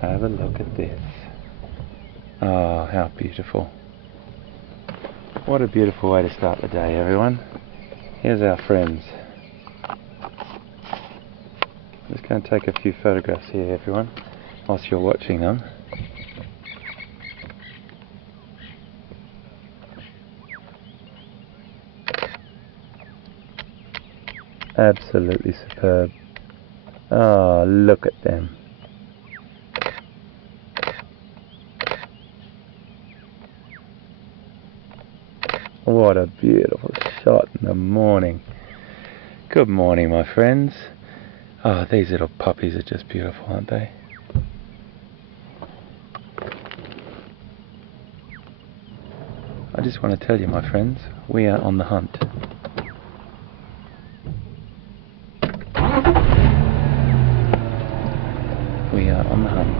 Have a look at this. Oh, how beautiful. What a beautiful way to start the day, everyone. Here's our friends. I'm just going to take a few photographs here, everyone, whilst you're watching them. Absolutely superb. Oh, look at them. What a beautiful shot in the morning. Good morning, my friends. Oh, these little puppies are just beautiful, aren't they? I just want to tell you, my friends, we are on the hunt. We are on the hunt.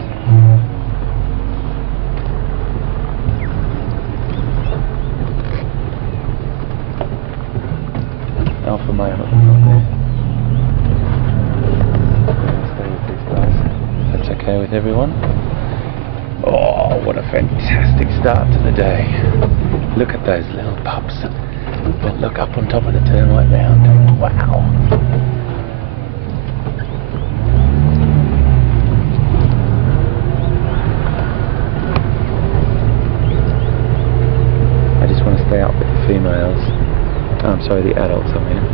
Alpha male at the front there. Stay with these guys. That's okay with everyone. Oh, what a fantastic start to the day. Look at those little pups. But look up on top of the termite mound. Wow. I just want to stay up with the females. I'm sorry, the adults, I mean.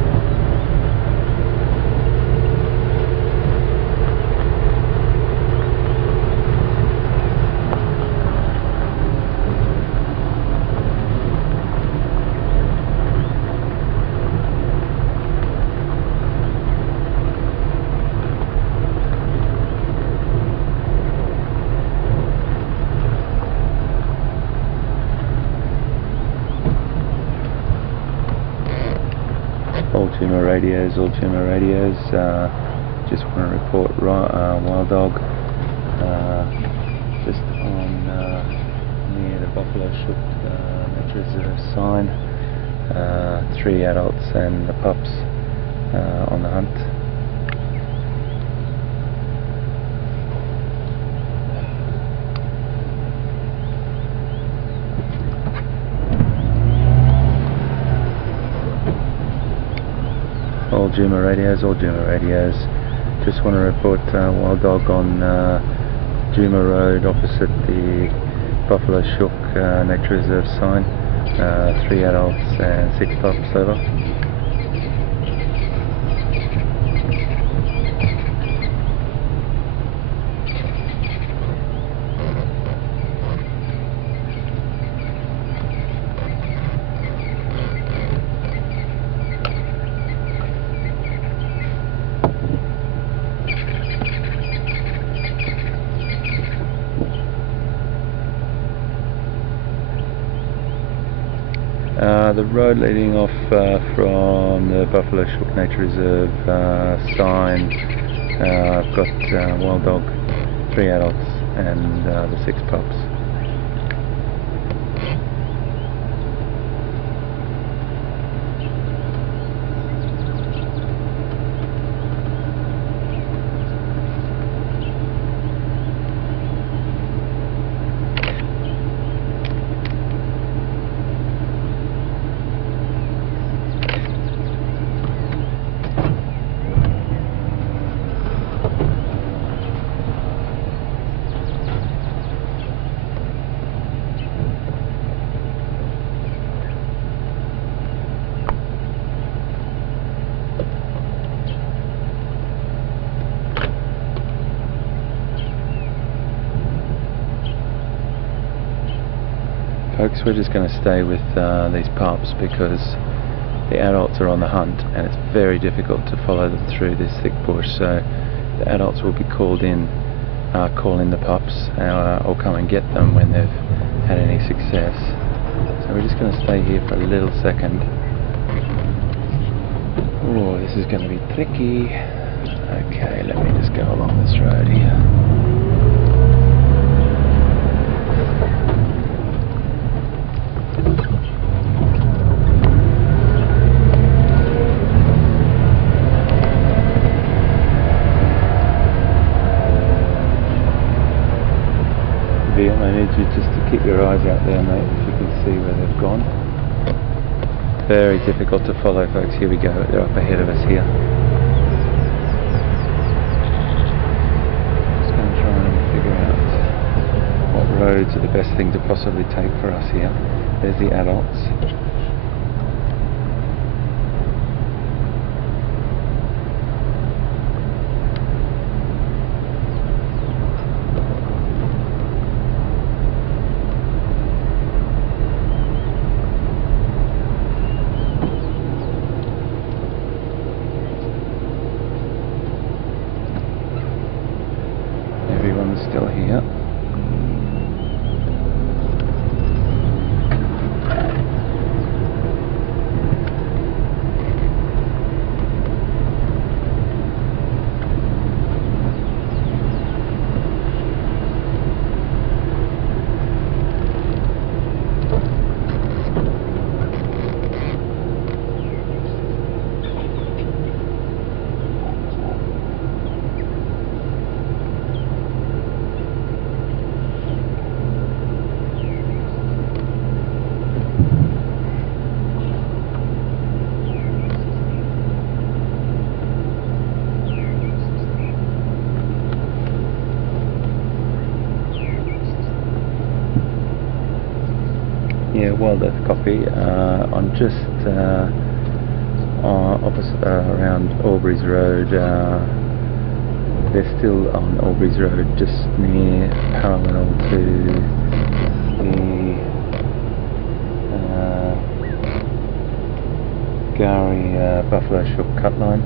All Juma radios, all Juma radios. Just want to report wild dog just on near the Buffalo Shook Nature Reserve sign. 3 adults and the pups on the hunt. All Juma radios, all Juma radios. Just want to report wild dog on Juma Road opposite the Buffalo Shook Nature Reserve sign. 3 adults and 6 pups, over. The road leading off from the Buffalo Shook Nature Reserve sign, I've got wild dog, 3 adults and the 6 pups. Folks, we're just going to stay with these pups because the adults are on the hunt and it's very difficult to follow them through this thick bush, so the adults will be called in, call in the pups or come and get them when they've had any success. So we're just going to stay here for a little second. Oh, this is going to be tricky. Okay, let me just go along this road here. Vivian, I need you just to keep your eyes out there, mate, if you can see where they've gone. Very difficult to follow, folks. Here we go, they're up ahead of us here. Just going to try and figure out what roads are the best thing to possibly take for us here. There's the adults. Everyone's still here. Yeah, WildEarth copy. I'm just opposite around Albury's Road. They're still on Albury's Road, just near parallel to the Gowrie Buffalo Shook cut line.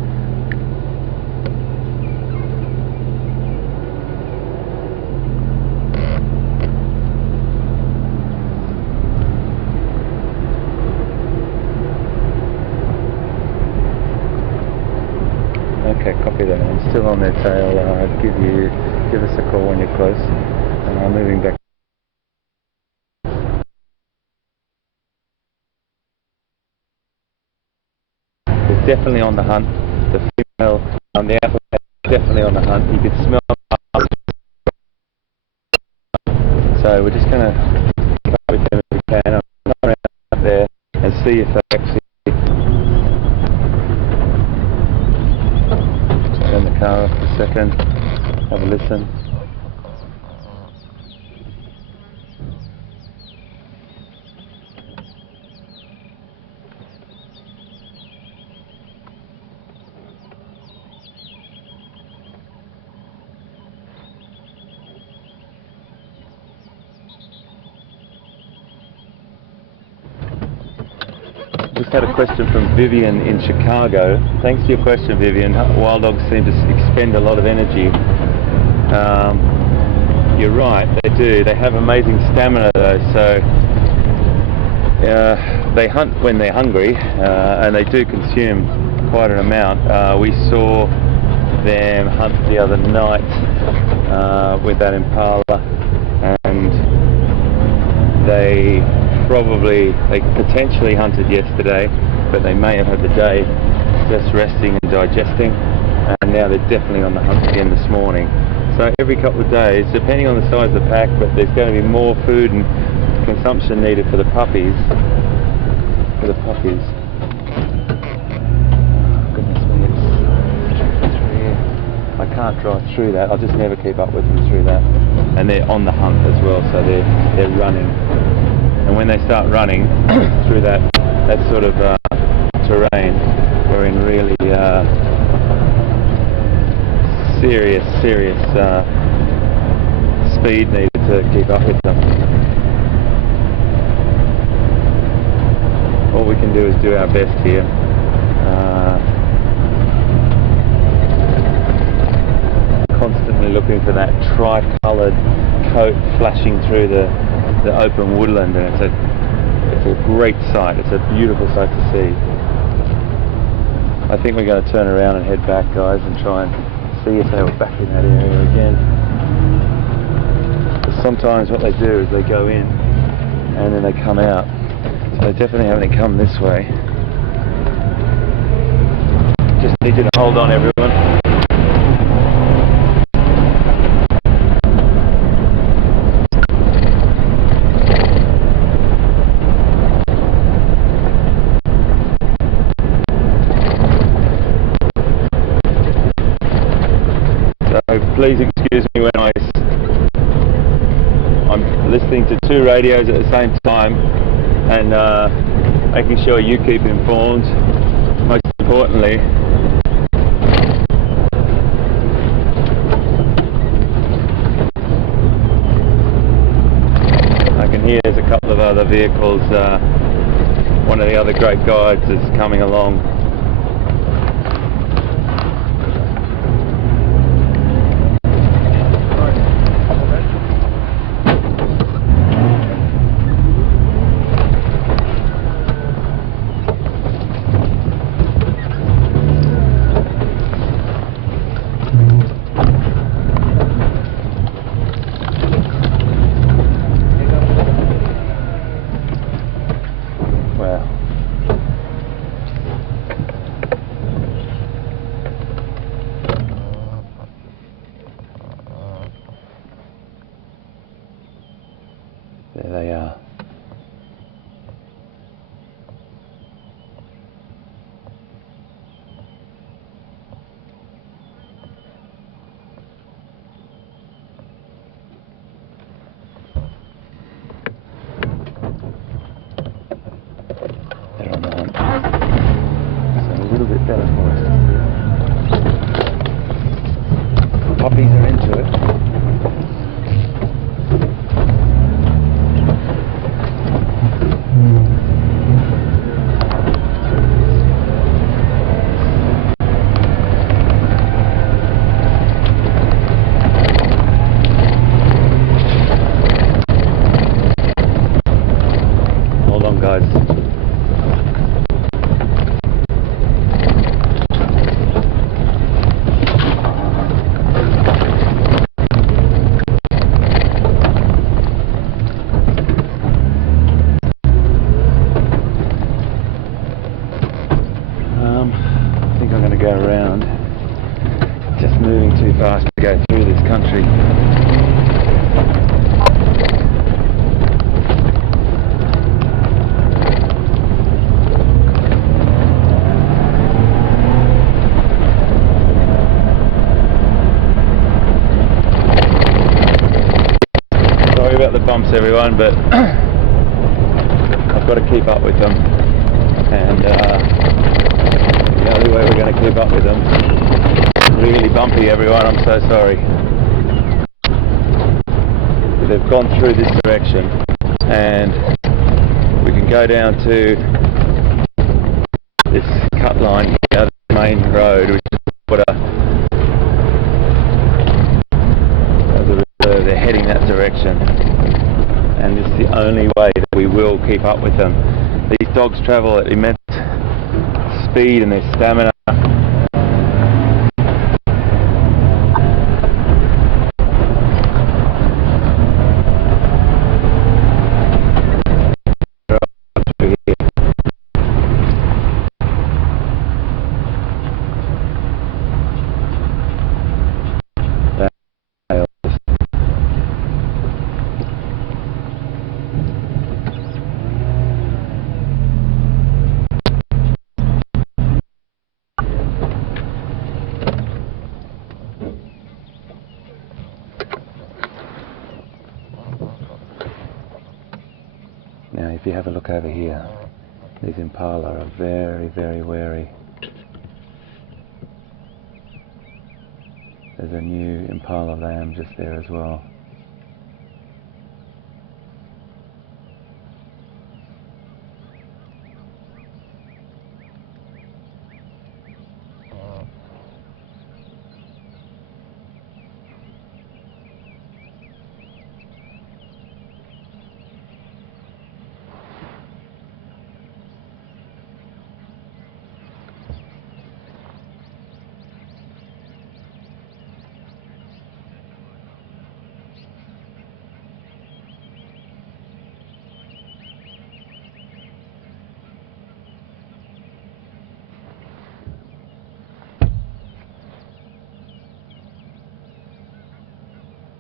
Okay, copy that. I'm still on their tail. Give us a call when you're close. I'm moving back. They're definitely on the hunt. The female, the alpha is definitely on the hunt. You can smell them. So we're just going to keep up with them if we can. I'm going to run out there and see if they actually turn the car off for a second, have a listen. Just had a question from Vivian in Chicago. Thanks for your question, Vivian. Wild dogs seem to expend a lot of energy. You're right, they do. They have amazing stamina though, so they hunt when they're hungry, and they do consume quite an amount. We saw them hunt the other night with that impala, and they potentially hunted yesterday, but they may have had the day just resting and digesting, and now they're definitely on the hunt again this morning. So every couple of days, depending on the size of the pack, but there's going to be more food and consumption needed for the puppies. Goodness me, I can't drive through that. I'll just never keep up with them through that. And they're on the hunt as well, so they're running. And when they start running through that sort of terrain, we're in really serious speed needed to keep up with them. All we can do is do our best here. Constantly looking for that tri-coloured coat flashing through the open woodland, and it's a great sight. It's a beautiful sight to see. I think we're going to turn around and head back, guys, and try and see if they were back in that area again. But sometimes what they do is they go in and then they come out. So they definitely haven't come this way. Just need you to hold on, everyone. So please excuse me when I'm listening to two radios at the same time and making sure you keep informed. Most importantly, I can hear there's a couple of other vehicles. One of the other great guides is coming along. There they are. They're on the hunt. So a little bit better for us. Puppies are into it. Hold on, guys. I think I'm going to go around. Just moving too fast to go through this country. Sorry about the bumps, everyone, but I've got to keep up with them, and the only way we're going to keep up with them, really bumpy, everyone, I'm so sorry. They've gone through this direction, and we can go down to this cut line here, the main road, which is what they're heading that direction, and it's the only way that we will keep up with them. These dogs travel at immense speed and their stamina. Now if you have a look over here, these impala are very, very wary. There's a new impala lamb just there as well.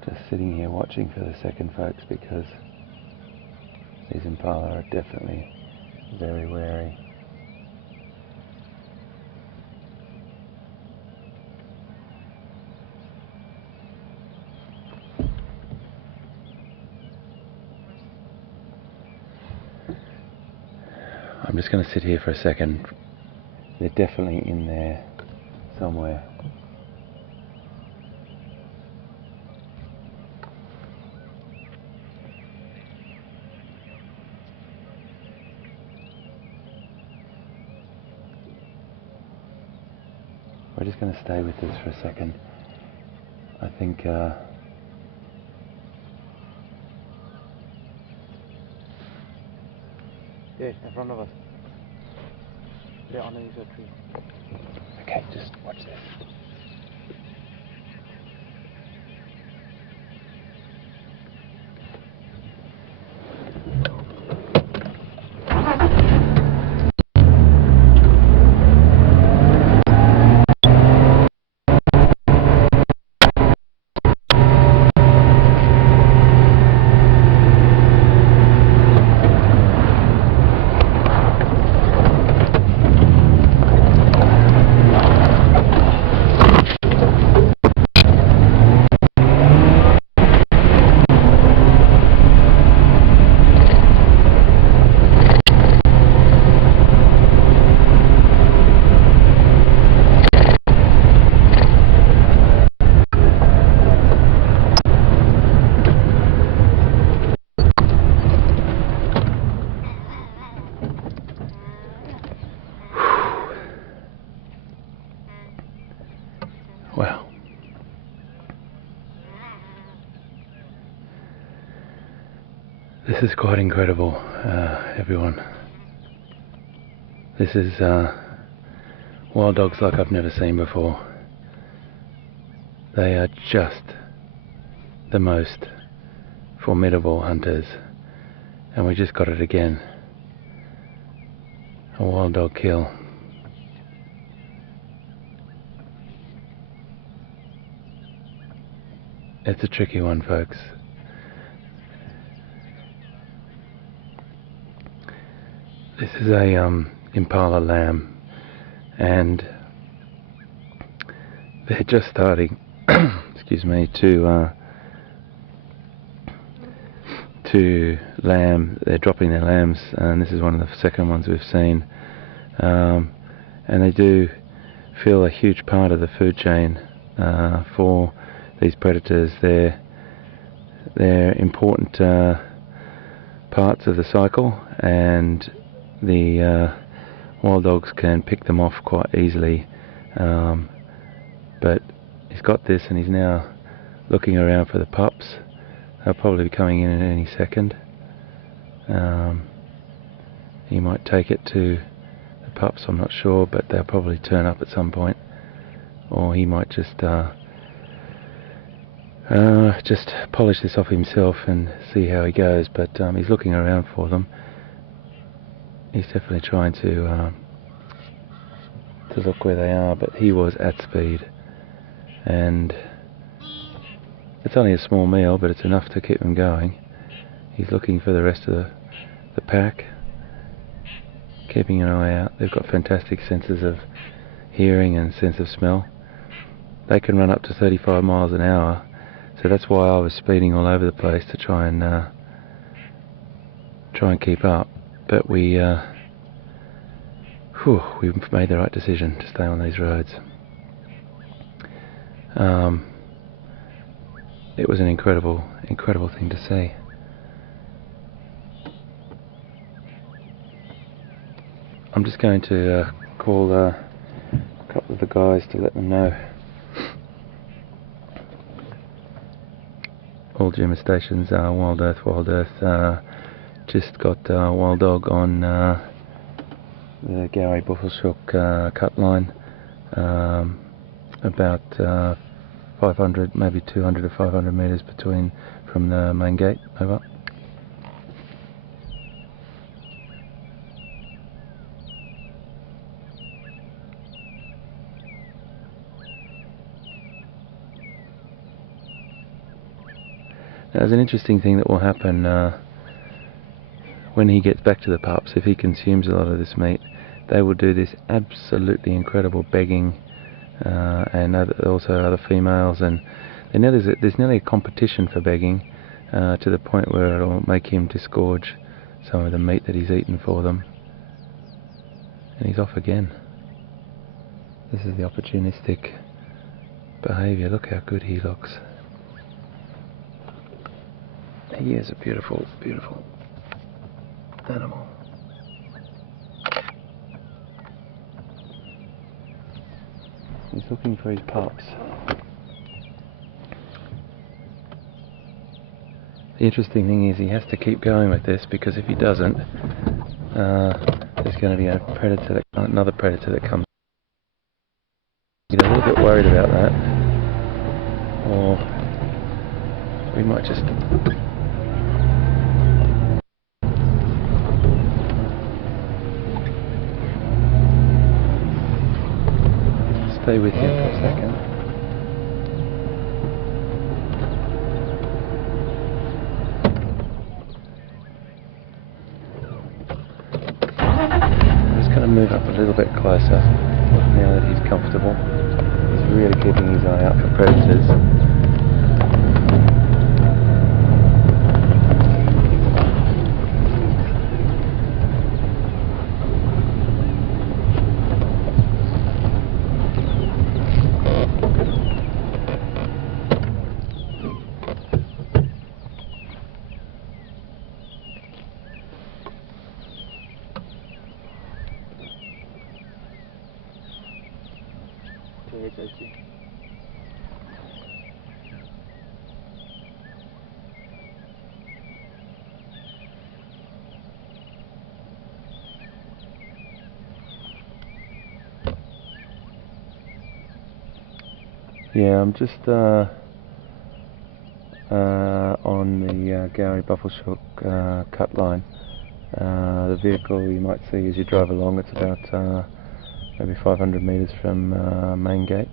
Just sitting here watching for the second, folks, because these impala are definitely very wary. just going to sit here for a second. They're definitely in there somewhere. We're just going to stay with this for a second. I think yeah, in front of us. Yeah, underneath that tree. okay, just watch this. Wow. This is quite incredible, everyone. This is wild dogs like I've never seen before. They are just the most formidable hunters, and we just got it again. A wild dog kill. It's a tricky one, folks. This is a impala lamb, and they're just starting excuse me, to lamb. They're dropping their lambs, and this is one of the second ones we've seen, and they do fill a huge part of the food chain for these predators. They're important parts of the cycle, and the wild dogs can pick them off quite easily, but he's got this and he's now looking around for the pups. They'll probably be coming in at any second. He might take it to the pups, I'm not sure, but they'll probably turn up at some point, or he might just polish this off himself and see how he goes, but he's looking around for them. He's definitely trying to look where they are, but he was at speed, and it's only a small meal, but it's enough to keep him going. He's looking for the rest of the pack, keeping an eye out. They've got fantastic senses of hearing and sense of smell. They can run up to 35 miles an hour, so that's why I was speeding all over the place to try and keep up. But we've made the right decision to stay on these roads. It was an incredible thing to see. I'm just going to call a couple of the guys to let them know. All Juma stations, WildEarth, just got wild dog on the Gowrie Buffelshoek cut line, about 500, maybe 200 to 500 metres from the main gate. Over. Now, there's an interesting thing that will happen when he gets back to the pups. If he consumes a lot of this meat, they will do this absolutely incredible begging, and also other females, and there's nearly a competition for begging, to the point where it'll make him disgorge some of the meat that he's eaten for them. And he's off again. This is the opportunistic behaviour. Look how good he looks. He is a beautiful, beautiful animal. He's looking for his pups. The interesting thing is he has to keep going with this, because if he doesn't, there's going to be another predator that comes. He's a little bit worried about that, or we might just stay with him for a second. I'm just going to move up a little bit closer now that he's comfortable. He's really keeping his eye out for predators. Yeah, I'm just on the Gowrie Buffelshoek cut line. The vehicle you might see as you drive along, it's about maybe 500 metres from main gate.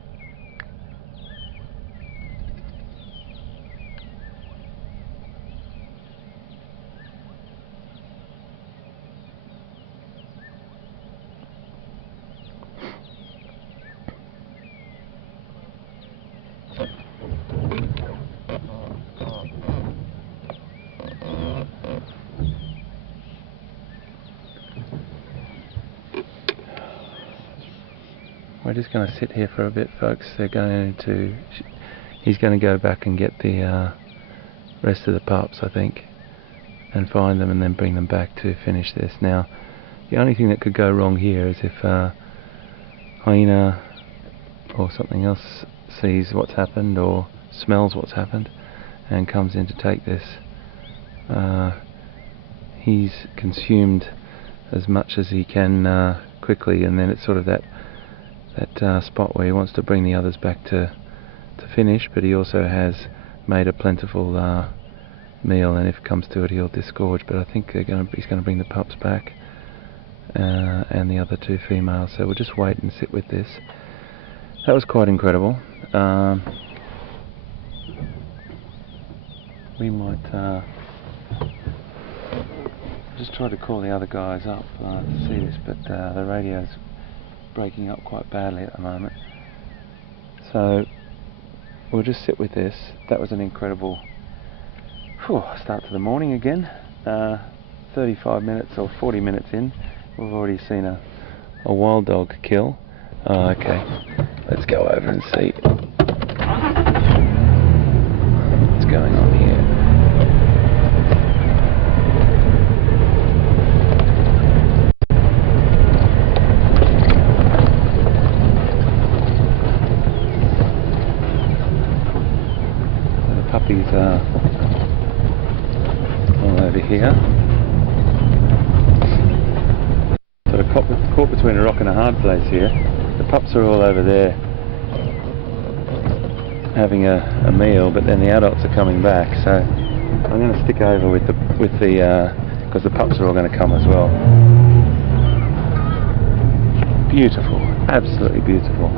We're just going to sit here for a bit, folks. He's going to go back and get the rest of the pups, I think, and find them and then bring them back to finish this. Now, the only thing that could go wrong here is if hyena or something else sees what's happened or smells what's happened and comes in to take this. He's consumed as much as he can quickly, and then it's sort of that spot where he wants to bring the others back to finish, but he also has made a plentiful meal, and if it comes to it he'll disgorge. But I think he's going to bring the pups back and the other two females, so we'll just wait and sit with this. That was quite incredible. We might just try to call the other guys up to see this, but the radio's breaking up quite badly at the moment, so we'll just sit with this. That was an incredible start to the morning again. 35 minutes or 40 minutes in, we've already seen a wild dog kill. Okay, let's go over and see what's going on here. Puppies are all over here. Sort of caught between a rock and a hard place here. The pups are all over there having a meal, but then the adults are coming back. So I'm going to stick over with the because the pups are all going to come as well. Beautiful, absolutely beautiful.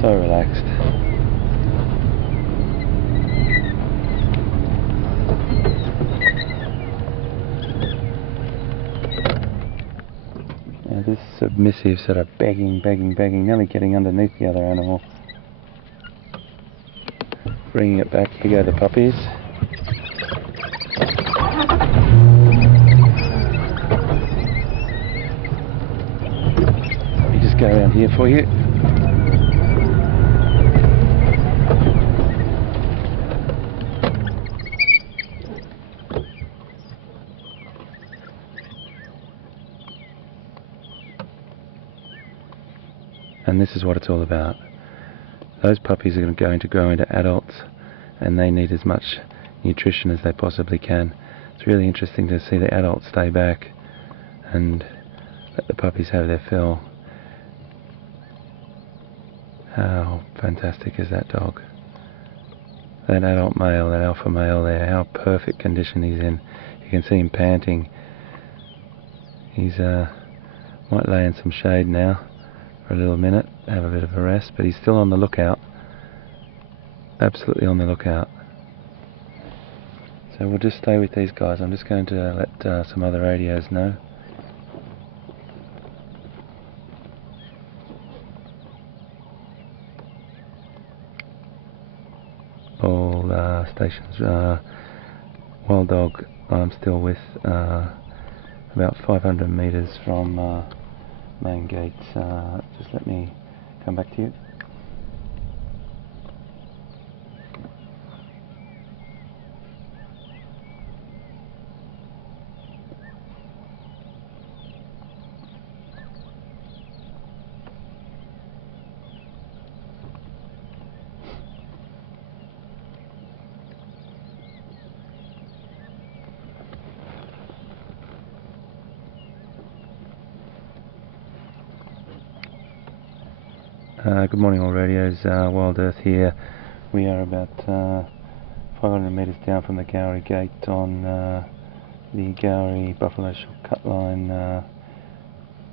So relaxed. Now this submissive sort of begging, nearly getting underneath the other animal. bringing it back. Here go the puppies. Let me just go around here for you. And this is what it's all about. Those puppies are going to grow into adults, and they need as much nutrition as they possibly can. It's really interesting to see the adults stay back and let the puppies have their fill. How fantastic is that dog? That adult male, that alpha male there, how perfect condition he's in. You can see him panting. He's might lay in some shade now for a little minute, have a bit of a rest, but he's still on the lookout. Absolutely on the lookout. So we'll just stay with these guys. I'm just going to let some other radios know. All stations. Wild Dog I'm still with about 500 meters from main gate. Just let me come back to you. Good morning all radios, WildEarth here. We are about 500 metres down from the Gowrie gate on the Gowrie Buffalo Shook cut line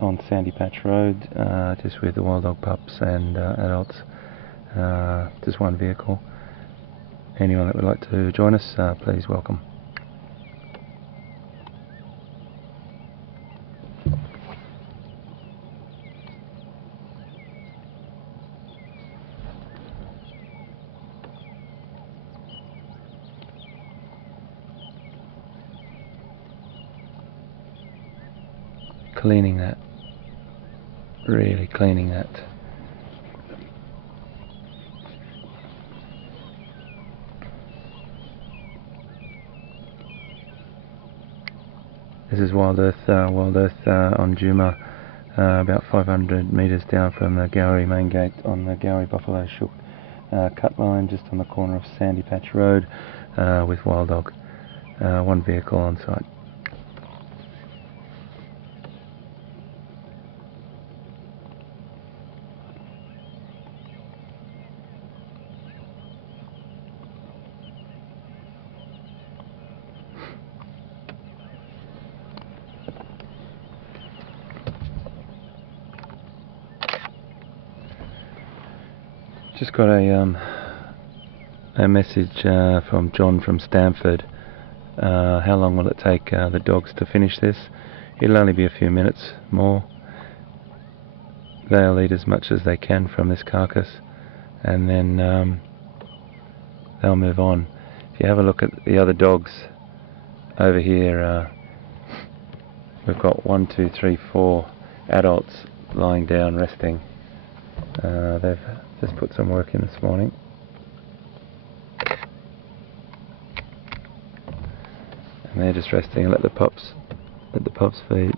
on Sandy Patch Road, just with the wild dog pups and adults, just one vehicle. Anyone that would like to join us, please welcome. Cleaning that, really cleaning that. This is WildEarth, on Juma, about 500 metres down from the Gowrie main gate on the Gowrie Buffalo Shook cut line, just on the corner of Sandy Patch Road, with Wild Dog, one vehicle on site. Just got a message from John from Stamford. How long will it take the dogs to finish this? It'll only be a few minutes more. They'll eat as much as they can from this carcass, and then they'll move on. If you have a look at the other dogs over here, we've got 1, 2, 3, 4 adults lying down resting. They've just put some work in this morning. And they're just resting and let the pups feed.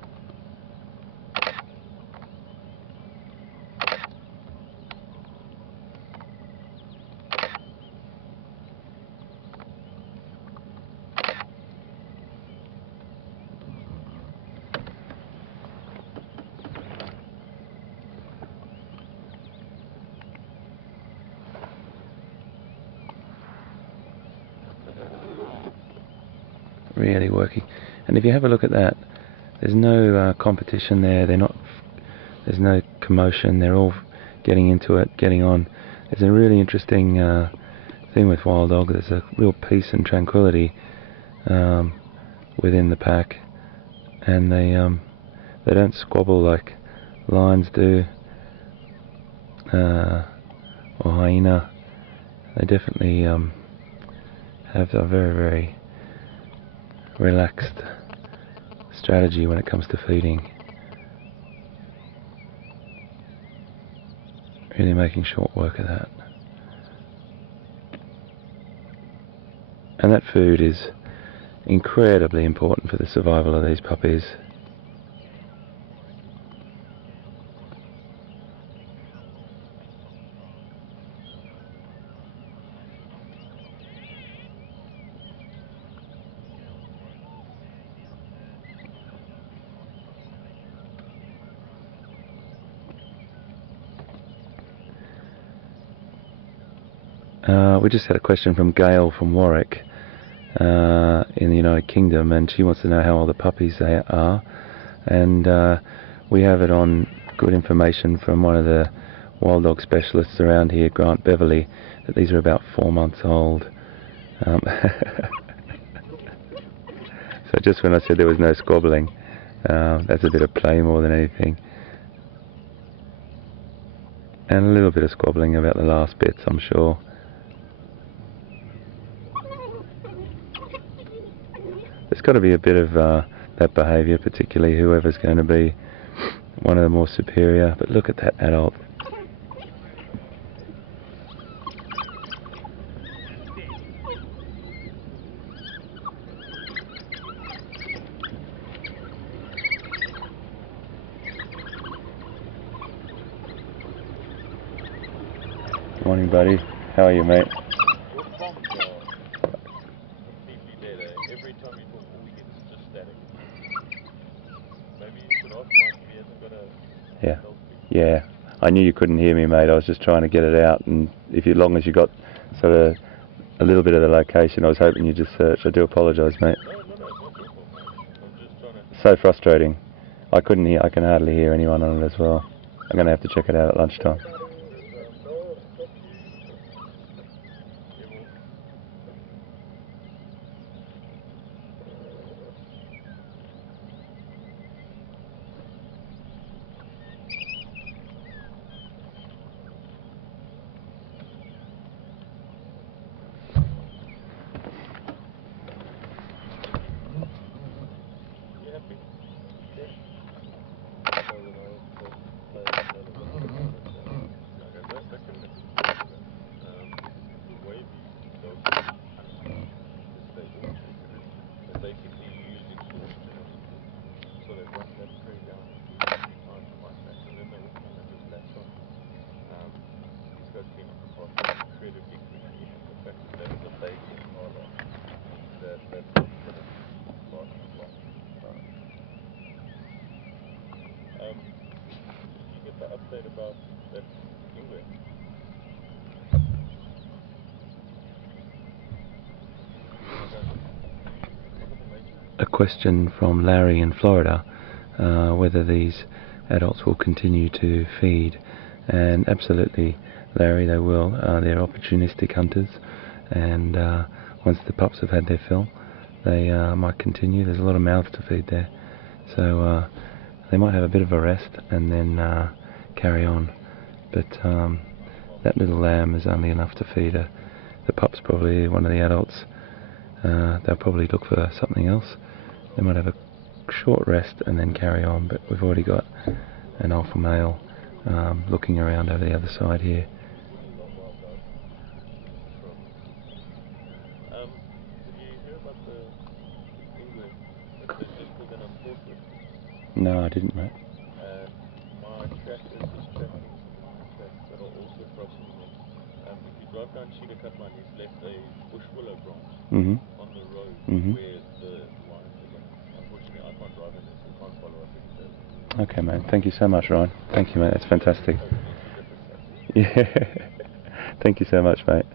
Really working. And if you have a look at that, there's no competition there. There's no commotion. They're all getting into it, getting on. It's a really interesting thing with wild dog. There's a real peace and tranquility within the pack, and they don't squabble like lions do, or hyena. They definitely have a very, very relaxed strategy when it comes to feeding. Really making short work of that. And that food is incredibly important for the survival of these puppies. We just had a question from Gail from Warwick in the United Kingdom, and she wants to know how old the puppies they are, and we have it on good information from one of the wild dog specialists around here, Grant Beverley, that these are about 4 months old. So just when I said there was no squabbling, that's a bit of play more than anything, and a little bit of squabbling about the last bits, I'm sure. There's got to be a bit of that behaviour, particularly whoever's going to be one of the more superior. But look at that adult. Morning, buddy. How are you, mate? Yeah, I knew you couldn't hear me, mate. I was just trying to get it out, and as long as you got sort of a little bit of the location, I was hoping you just searched. I do apologise, mate. So frustrating. I couldn't hear. I can hardly hear anyone on it as well. I'm going to have to check it out at lunchtime. A question from Larry in Florida, whether these adults will continue to feed, and absolutely, Larry, they will. They're opportunistic hunters, and once the pups have had their fill, they might continue. There's a lot of mouths to feed there, so they might have a bit of a rest and then carry on. But that little lamb is only enough to feed the pups. Probably one of the adults. They'll probably look for something else. They might have a short rest and then carry on, but we've already got an alpha male looking around over the other side here. No, I didn't, mate. My track is this tracking track that'll also cross in the north. If you drive down Chica Line, he's left a bush willow branch on the road where the lines are going. Unfortunately, I can't drive in it, so we can't follow up any further. Okay, mate. Thank you so much, Ryan. Thank you, mate. That's fantastic. Yeah. Thank you so much, mate.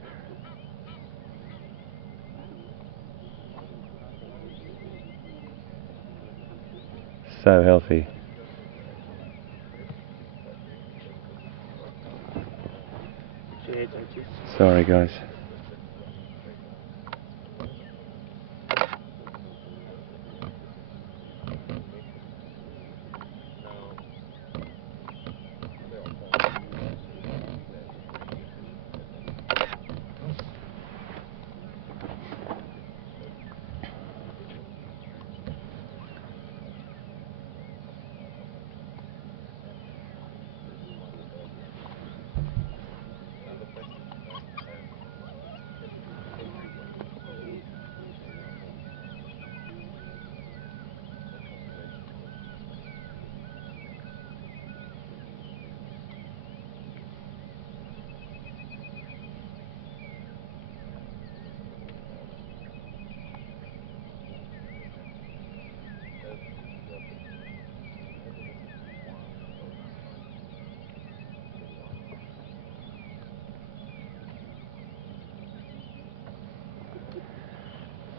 So healthy. Sorry, guys.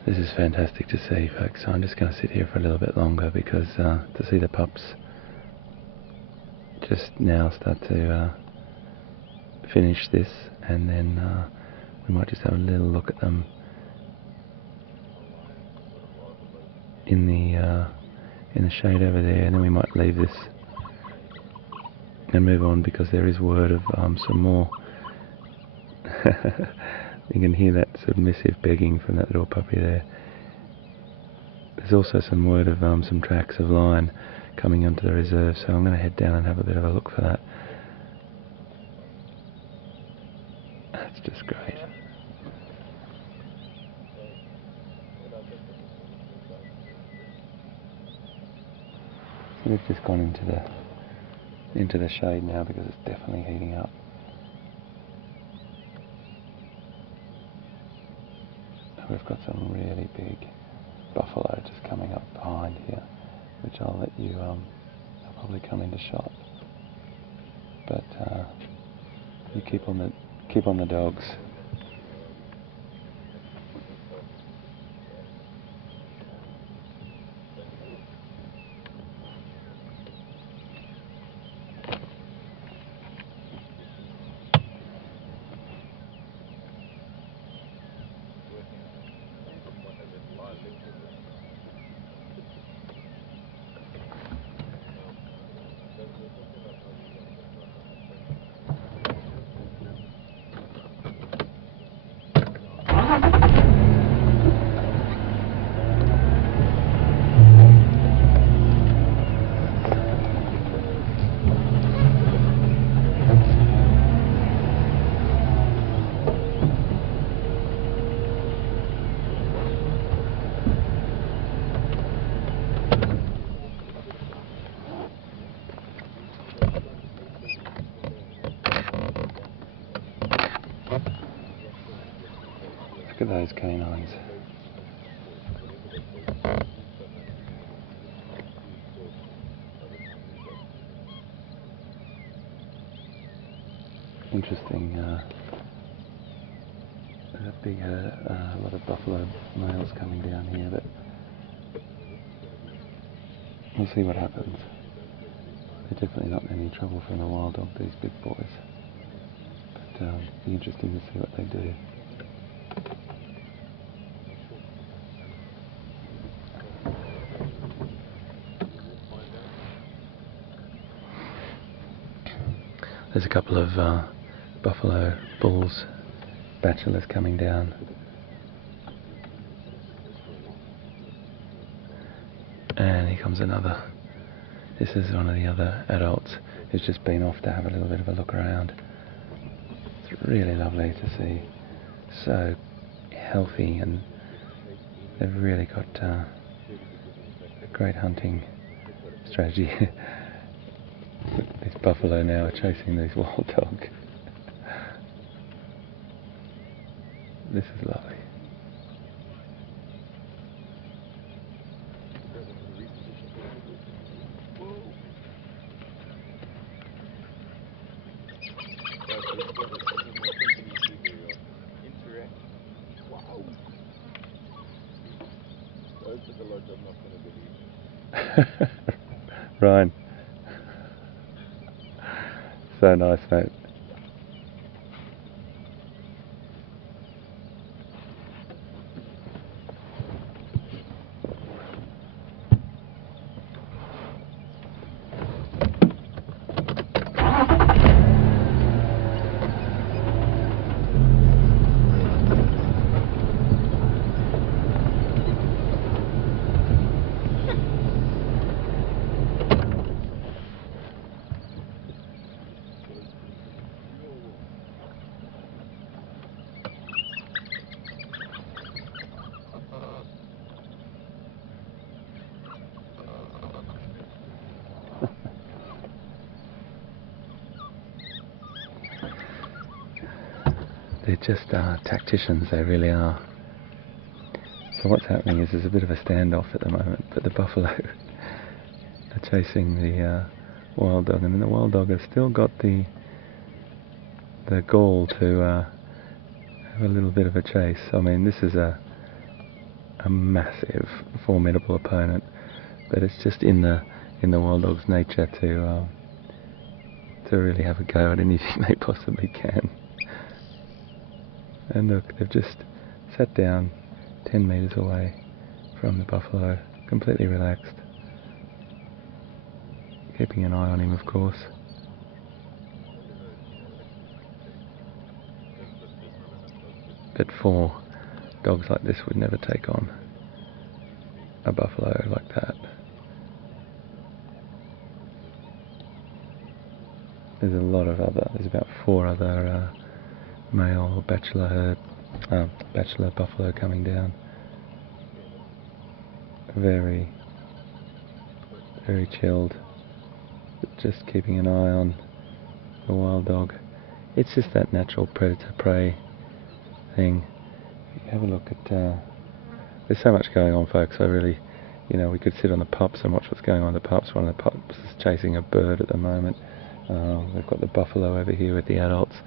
This is fantastic to see, folks. So I'm just going to sit here for a little bit longer because to see the pups just now start to finish this, and then we might just have a little look at them in the shade over there, and then we might leave this and move on, because there is word of some more. You can hear that submissive begging from that little puppy there. There's also some word of some tracks of lion coming onto the reserve, so I'm going to head down and have a bit of a look for that. That's just great. So we've just gone into the shade now because it's definitely heating up. We've got some really big buffalo just coming up behind here, which I'll let you, they'll probably come into shot. But you keep on the dogs. Look at those canines. Interesting. There's a big a lot of buffalo males coming down here, but we'll see what happens. They're definitely not in any trouble from the wild dog, these big boys. But it'll be interesting to see what they do. There's a couple of buffalo bulls, bachelors, coming down. And here comes another. This is one of the other adults who's just been off to have a little bit of a look around. It's really lovely to see. So healthy, and they've really got a great hunting strategy. This buffalo now are chasing these wild dogs. This is lovely. Ryan. So nice, mate. They're just tacticians, they really are. So what's happening is there's a bit of a standoff at the moment, but the buffalo are chasing the wild dog, and then the wild dog has still got the gall to have a little bit of a chase. I mean, this is a a massive, formidable opponent, but it's just in the wild dog's nature to really have a go at anything they possibly can. And look, they've just sat down 10 metres away from the buffalo, completely relaxed, keeping an eye on him, of course. But 4 dogs like this would never take on a buffalo like that. There's a lot of there's about 4 other male bachelor buffalo coming down. Very, very chilled, just keeping an eye on the wild dog. It's just that natural predator-prey thing. Have a look at, there's so much going on, folks. I really, we could sit on the pups and watch what's going on with the pups. One of the pups is chasing a bird at the moment. We've got the buffalo over here with the adults.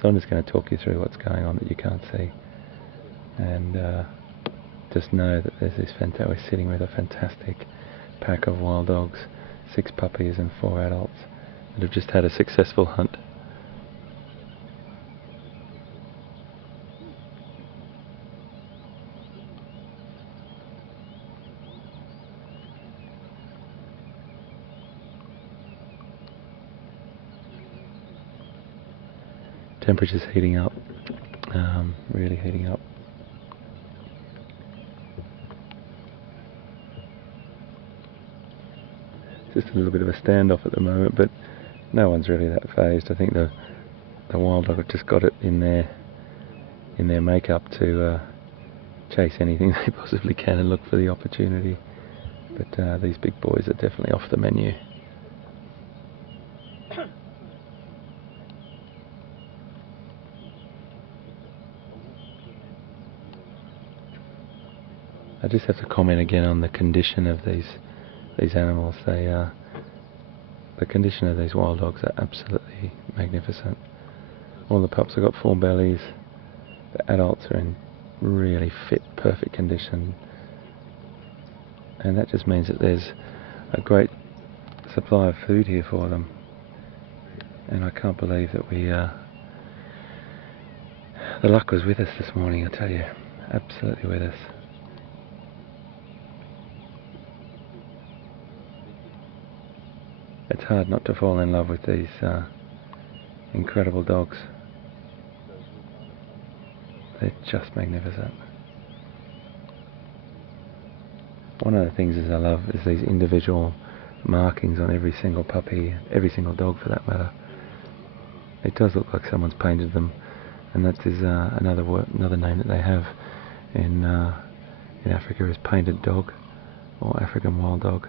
So I'm just going to talk you through what's going on that you can't see. And just know that there's this we're sitting with a fantastic pack of wild dogs, 6 puppies and 4 adults that have just had a successful hunt. Temperature's heating up, really heating up. Just a little bit of a standoff at the moment, but no one's really that phased. I think the wild dog have just got it in their makeup to chase anything they possibly can and look for the opportunity. But these big boys are definitely off the menu. I just have to comment again on the condition of these animals. The condition of these wild dogs are absolutely magnificent. All the pups have got full bellies. The adults are in really fit, perfect condition, and that just means that there's a great supply of food here for them. And I can't believe that the luck was with us this morning. I tell you, absolutely with us. It's hard not to fall in love with these incredible dogs. They're just magnificent. One of the things I love is these individual markings on every single puppy, every single dog for that matter. It does look like someone's painted them, and that is another name that they have in Africa is painted dog, or African wild dog.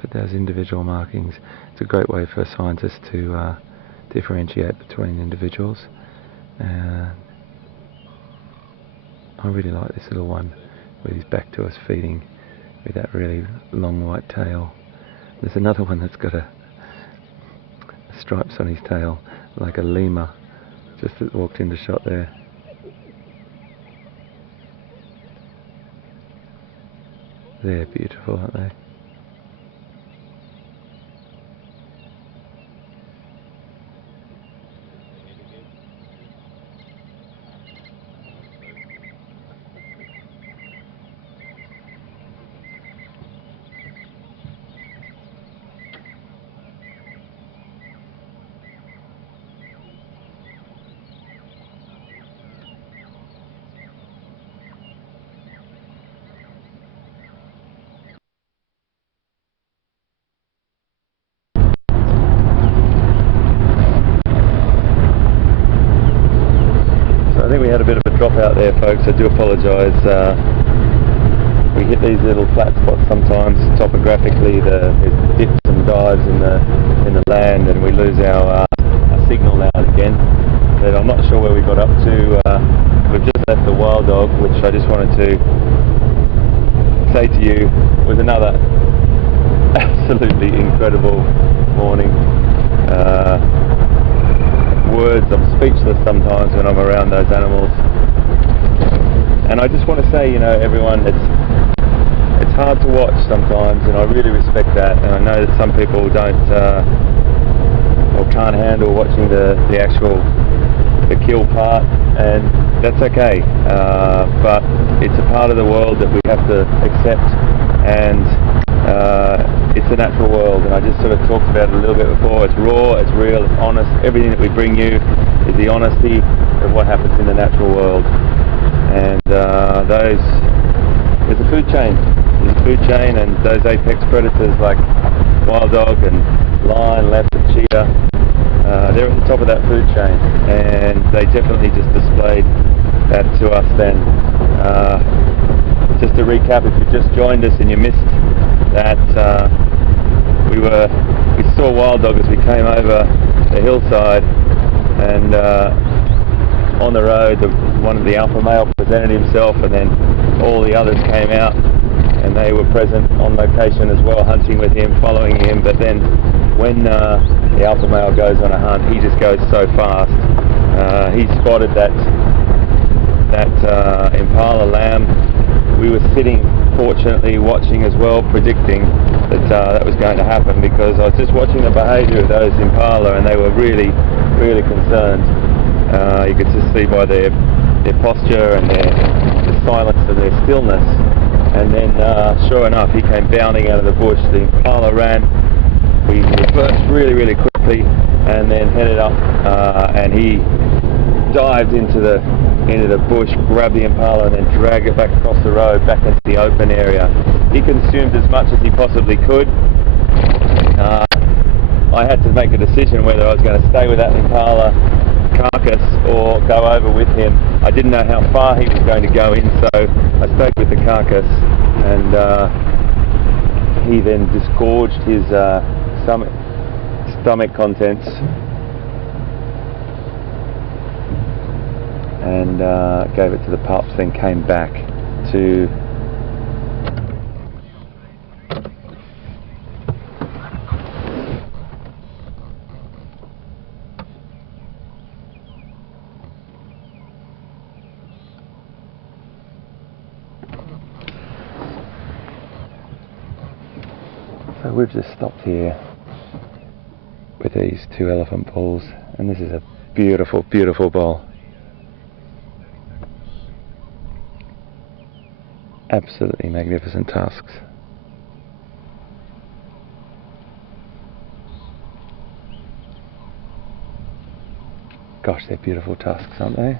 But those individual markings, it's a great way for scientists to differentiate between individuals. And I really like this little one with his back to us feeding with that really long white tail. There's another one that's got a stripes on his tail like a lemur, just that walked into shot there. They're beautiful, aren't they? I think we had a bit of a drop out there, folks. I do apologise. We hit these little flat spots sometimes. Topographically, there's dips and dives in the land, and we lose our signal now and again. But I'm not sure where we got up to. We've just left the wild dog, which I just wanted to say to you was another absolutely incredible morning. Words, I'm speechless sometimes when I'm around those animals, And I just want to say, you know, everyone, it's hard to watch sometimes, and I really respect that. And I know that some people don't or can't handle watching the kill part, and that's okay. But it's a part of the world that we have to accept, and it's a natural world. And I just sort of talked about it a little bit before. It's raw, it's real, it's honest. Everything that we bring you is the honesty of what happens in the natural world. And there's a food chain. There's a food chain, and those apex predators like wild dog and lion, leopard, cheetah, they're at the top of that food chain, and they definitely just displayed that to us then. Just to recap, if you just joined us and you missed that, we saw wild dog as we came over the hillside, and on the road one of the alpha male presented himself, and then all the others came out and they were present on location as well, hunting with him, following him. But then when the alpha male goes on a hunt, he just goes so fast. He spotted that impala lamb. We were sitting, fortunately, watching as well, predicting that that was going to happen, because I was just watching the behaviour of those impala, and they were really, really concerned. You could just see by their posture and the silence and their stillness. And then, sure enough, he came bounding out of the bush. The impala ran. We reversed really, really quickly, and then headed up, and he dived into the bush, grabbed the impala, and then dragged it back across the road, back into the open area. He consumed as much as he possibly could. I had to make a decision whether I was going to stay with that impala carcass or go over with him. I didn't know how far he was going to go in, so I stayed with the carcass, and he then disgorged his stomach contents and gave it to the pups, then came back to So we've just stopped here with these two elephant bulls, and this is a beautiful, beautiful bull. Absolutely magnificent tusks. Gosh, they're beautiful tusks, aren't they?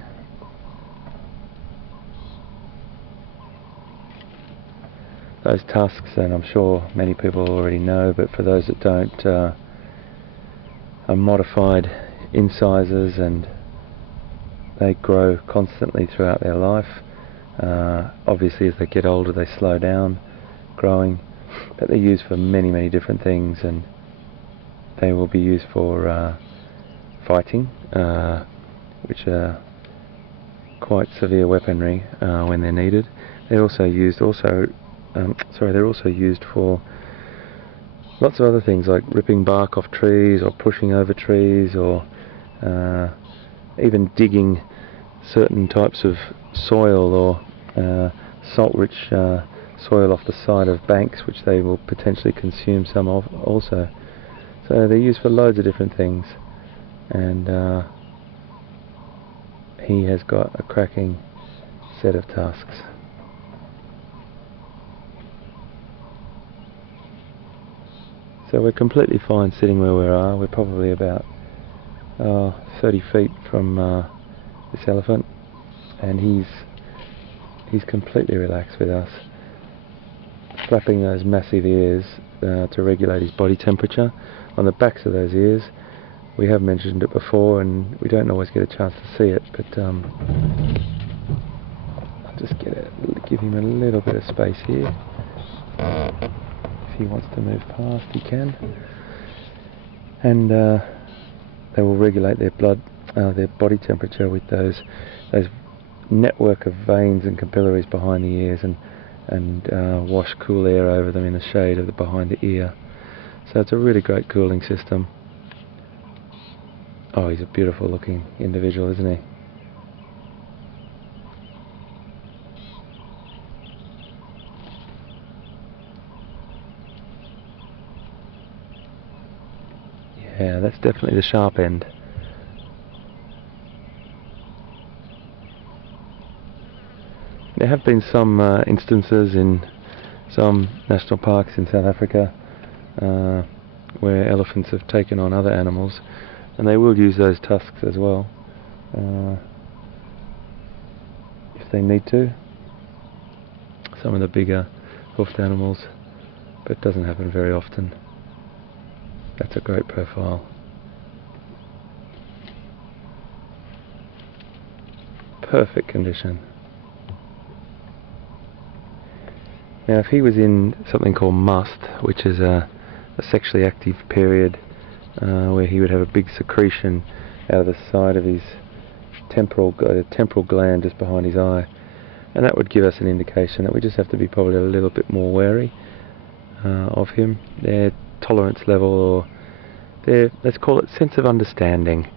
Those tusks, and I'm sure many people already know, but for those that don't, are modified incisors, and they grow constantly throughout their life. Obviously as they get older they slow down growing, but they're used for many, many different things, and they will be used for fighting, which are quite severe weaponry when they're needed. They're also used they're also used for lots of other things, like ripping bark off trees, or pushing over trees, or even digging certain types of soil, or salt-rich soil off the side of banks, which they will potentially consume some of also. So they're used for loads of different things, and he has got a cracking set of tusks. So we're completely fine sitting where we are. We're probably about 30 feet from this elephant, and he's completely relaxed with us, flapping those massive ears to regulate his body temperature on the backs of those ears. We have mentioned it before, and we don't always get a chance to see it, but I'll just give him a little bit of space here. If he wants to move past, he can. And they will regulate their their body temperature with those network of veins and capillaries behind the ears, and wash cool air over them in the shade of behind the ear. So it's a really great cooling system. Oh, he's a beautiful looking individual, isn't he? Yeah, that's definitely the sharp end. There have been some instances in some national parks in South Africa where elephants have taken on other animals, and they will use those tusks as well if they need to. Some of the bigger hoofed animals, but it doesn't happen very often. That's a great profile. Perfect condition. Now if he was in something called must, which is a sexually active period where he would have a big secretion out of the side of his temporal gland just behind his eye, and that would give us an indication that we just have to be probably a little bit more wary of him. Their tolerance level, or their, let's call it, sense of understanding,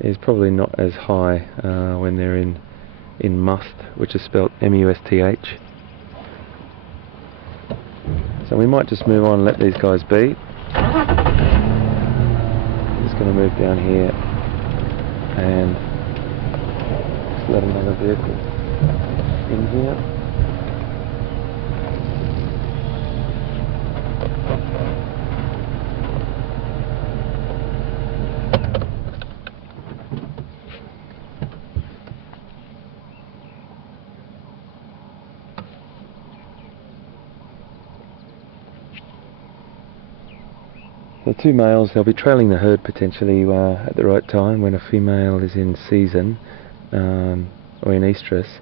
is probably not as high when they're in must, which is spelled M-U-S-T-H. So we might just move on and let these guys be. I'm just going to move down here and just let another vehicle in here. The two males, they'll be trailing the herd potentially at the right time when a female is in season or in estrus.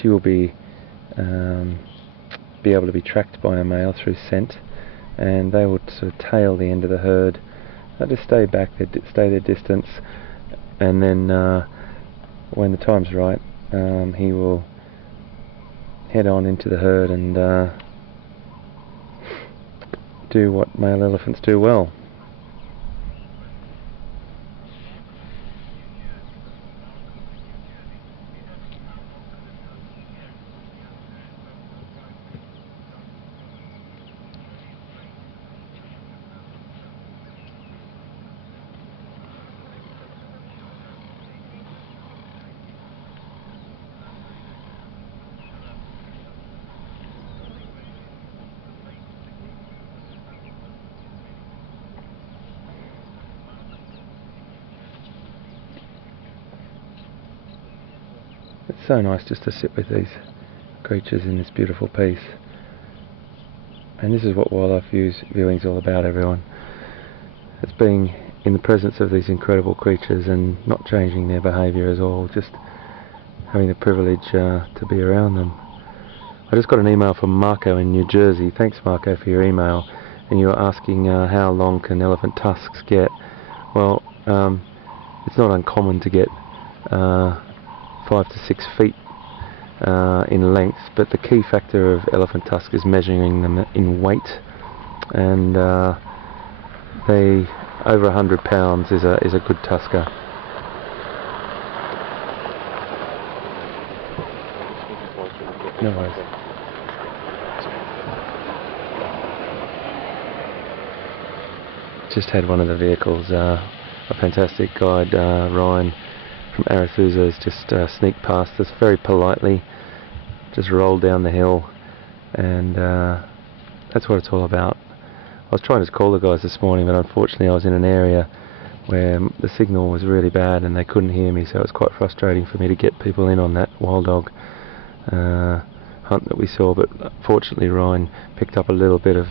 She will be able to be tracked by a male through scent, and they will sort of tail the end of the herd. They'll just stay back, stay their distance, and then when the time's right, he will head on into the herd and do what male elephants do well. It's so nice just to sit with these creatures in this beautiful piece. And this is what wildlife viewing is all about, everyone. It's being in the presence of these incredible creatures and not changing their behaviour at all, just having the privilege to be around them. I just got an email from Marco in New Jersey. Thanks, Marco, for your email. And you were asking how long can elephant tusks get. Well, it's not uncommon to get 5 to 6 feet in length, but the key factor of elephant tusk is measuring them in weight, and they over 100 pounds is a good tusker. No worries. Just had one of the vehicles, a fantastic guide, Ryan from Arethusa, has just sneaked past us very politely, just rolled down the hill, and that's what it's all about. I was trying to call the guys this morning, but unfortunately I was in an area where the signal was really bad and they couldn't hear me, so it was quite frustrating for me to get people in on that wild dog hunt that we saw. But fortunately Ryan picked up a little bit of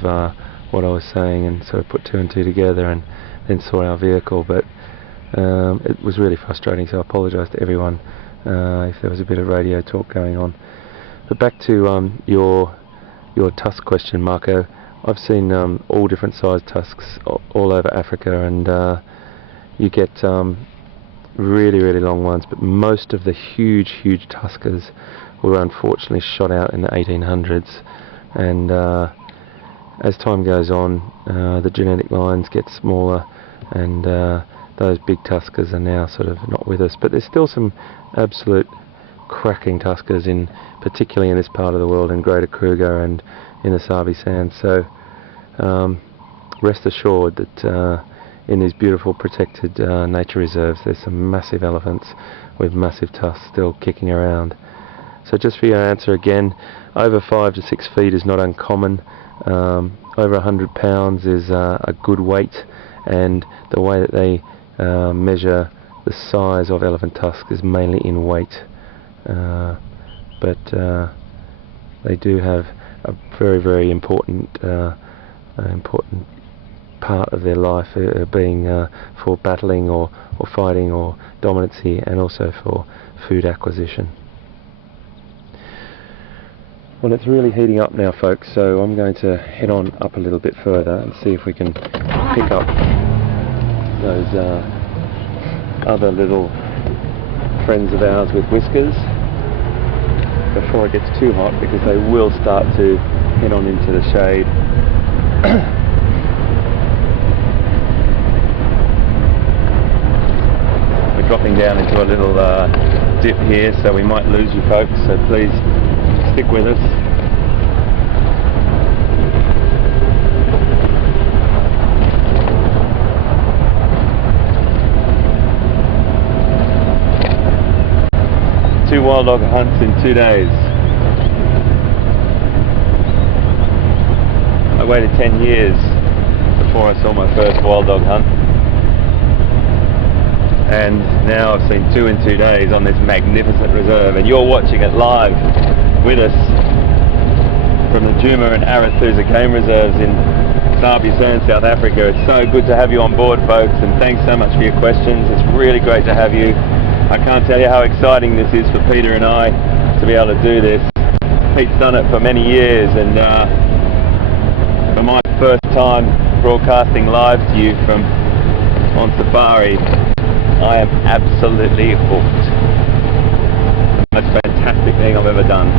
what I was saying and sort of put two and two together, and then saw our vehicle. But it was really frustrating, so I apologise to everyone if there was a bit of radio talk going on. But back to your tusk question, Marco. I've seen all different sized tusks all over Africa, and you get really long ones, but most of the huge tuskers were unfortunately shot out in the 1800s, and as time goes on the genetic lines get smaller, and those big tuskers are now sort of not with us. But there's still some absolute cracking tuskers, particularly in this part of the world, in Greater Kruger and in the Sabi Sands. So rest assured that in these beautiful protected nature reserves. There's some massive elephants with massive tusks still kicking around. So just for your answer again, over 5 to 6 feet is not uncommon. Over 100 pounds is a good weight, and the way that they measure the size of elephant tusk is mainly in weight. But they do have a very, very important important part of their life, being for battling or fighting or dominancy, and also for food acquisition. Well, it's really heating up now, folks, so I'm going to head on up a little bit further and see if we can pick up those other little friends of ours with whiskers before it gets too hot, because they will start to head on into the shade. We're dropping down into a little dip here, so we might lose you folks, so please stick with us. Two wild dog hunts in 2 days. I waited 10 years before I saw my first wild dog hunt, and now I've seen 2 in 2 days on this magnificent reserve, and you're watching it live with us from the Djuma and Arathusa game reserves in Sabi-San, South Africa. It's so good to have you on board, folks, and thanks so much for your questions. It's really great to have you. I can't tell you how exciting this is for Peter and I to be able to do this. Pete's done it for many years, and for my first time broadcasting live to you from on safari, I am absolutely hooked. The most fantastic thing I've ever done.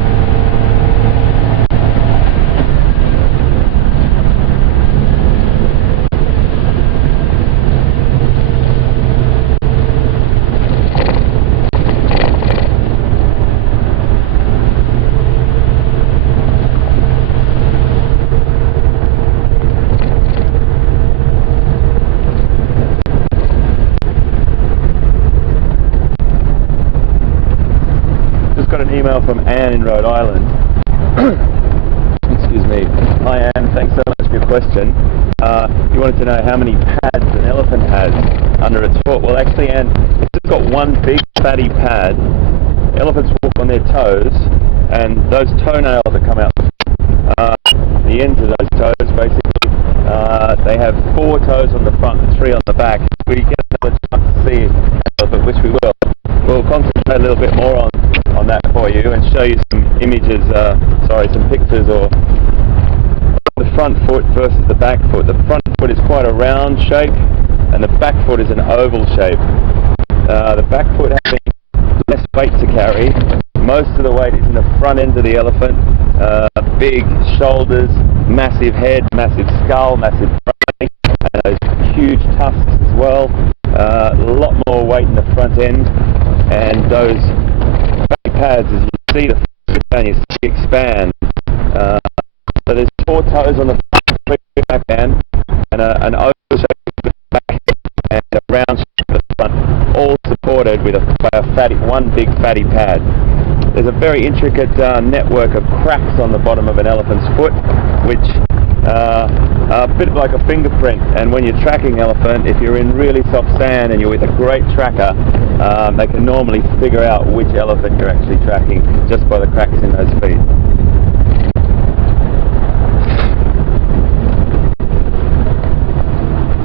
Email from Anne in Rhode Island. Excuse me. Hi Anne, thanks so much for your question. You wanted to know how many pads an elephant has under its foot. Well, actually, Anne, it's just got one big fatty pad. Elephants walk on their toes, and those toenails that come out the ends of those toes, basically, they have 4 toes on the front and 3 on the back. We get another chance to see an elephant, which we will. We'll concentrate a little bit more on that for you and show you some images, some pictures or the front foot versus the back foot. The front foot is quite a round shape, and the back foot is an oval shape. The back foot having less weight to carry. Most of the weight is in the front end of the elephant. Big shoulders, massive head, massive skull, massive brain, and those huge tusks as well. A lot more weight in the front end, and those pads, as you see the foot down, you see expand. So there's 4 toes on the front, 3 back end, and an oval shape at the back, and a round shape at the front, all supported by one big fatty pad. There's a very intricate network of cracks on the bottom of an elephant's foot, which are a bit like a fingerprint, and when you're tracking elephant, if you're in really soft sand and you're with a great tracker, they can normally figure out which elephant you're actually tracking just by the cracks in those feet.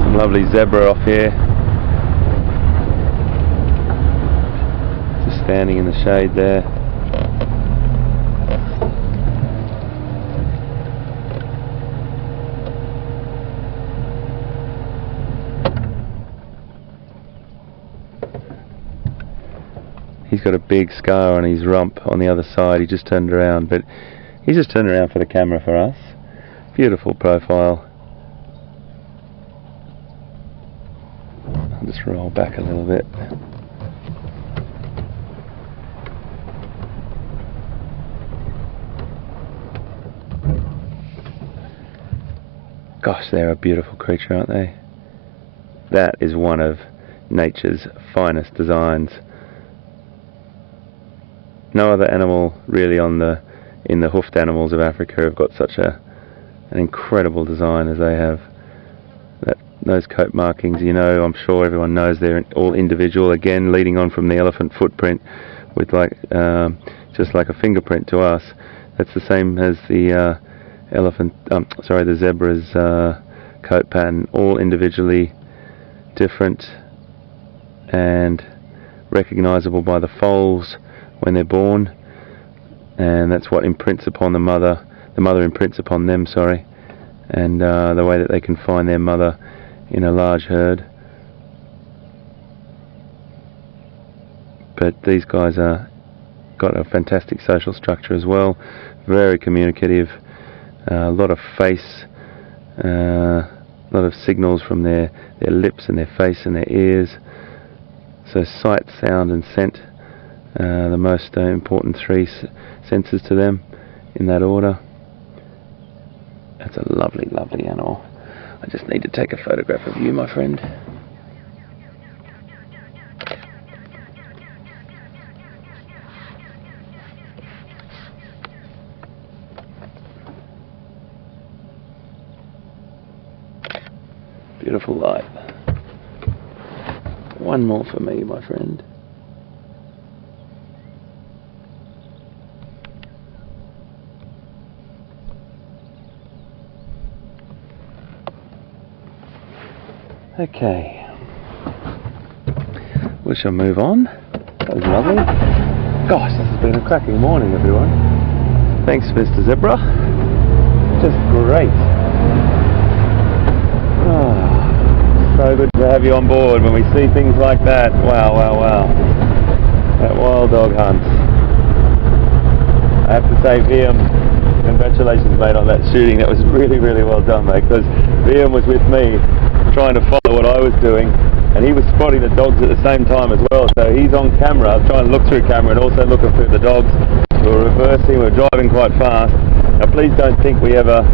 Some lovely zebra off here, just standing in the shade there. He's got a big scar on his rump on the other side. He just turned around, but he's just turned around for the camera for us. Beautiful profile. I'll just roll back a little bit. Gosh, they're a beautiful creature, aren't they? that is one of nature's finest designs. No other animal really in the hoofed animals of Africa have got such an incredible design as they have. Those coat markings, you know, I'm sure everyone knows they're all individual, again leading on from the elephant footprint with just like a fingerprint to us. That's the same as the the zebra's coat pattern, all individually different and recognizable by the foals when they're born, and that's what imprints upon the mother imprints upon them, and the way that they can find their mother in a large herd. But these guys got a fantastic social structure as well, very communicative, a lot of face, a lot of signals from their lips and their face and their ears. So sight, sound and scent, the most important three senses to them in that order. That's a lovely, lovely animal. I just need to take a photograph of you, my friend. Beautiful light. One more for me, my friend. Okay, we shall move on. That was lovely. Gosh, this has been a cracking morning, everyone. Thanks, Mr. Zebra. Just great. So good to have you on board when we see things like that. Wow, wow, wow. That wild dog hunt. I have to say, Liam, congratulations, mate, on that shooting. That was really, really well done, mate, because Liam was with me trying to follow what I was doing, and he was spotting the dogs at the same time as well. So he's on camera, trying to look through camera and also looking through the dogs. We were reversing, we were driving quite fast. Now please don't think we ever...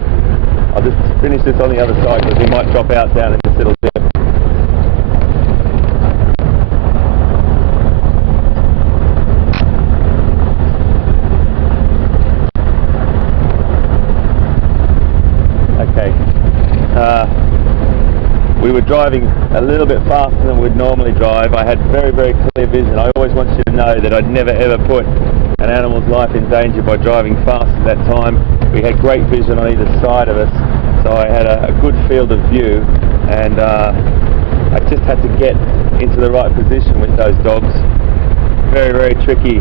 I'll just finish this on the other side because we might drop out down in this little dip. We were driving a little bit faster than we'd normally drive. I had very, very clear vision. I always want you to know that I'd never ever put an animal's life in danger by driving fast at that time. We had great vision on either side of us, so I had a good field of view, and I just had to get into the right position with those dogs. Very, very tricky.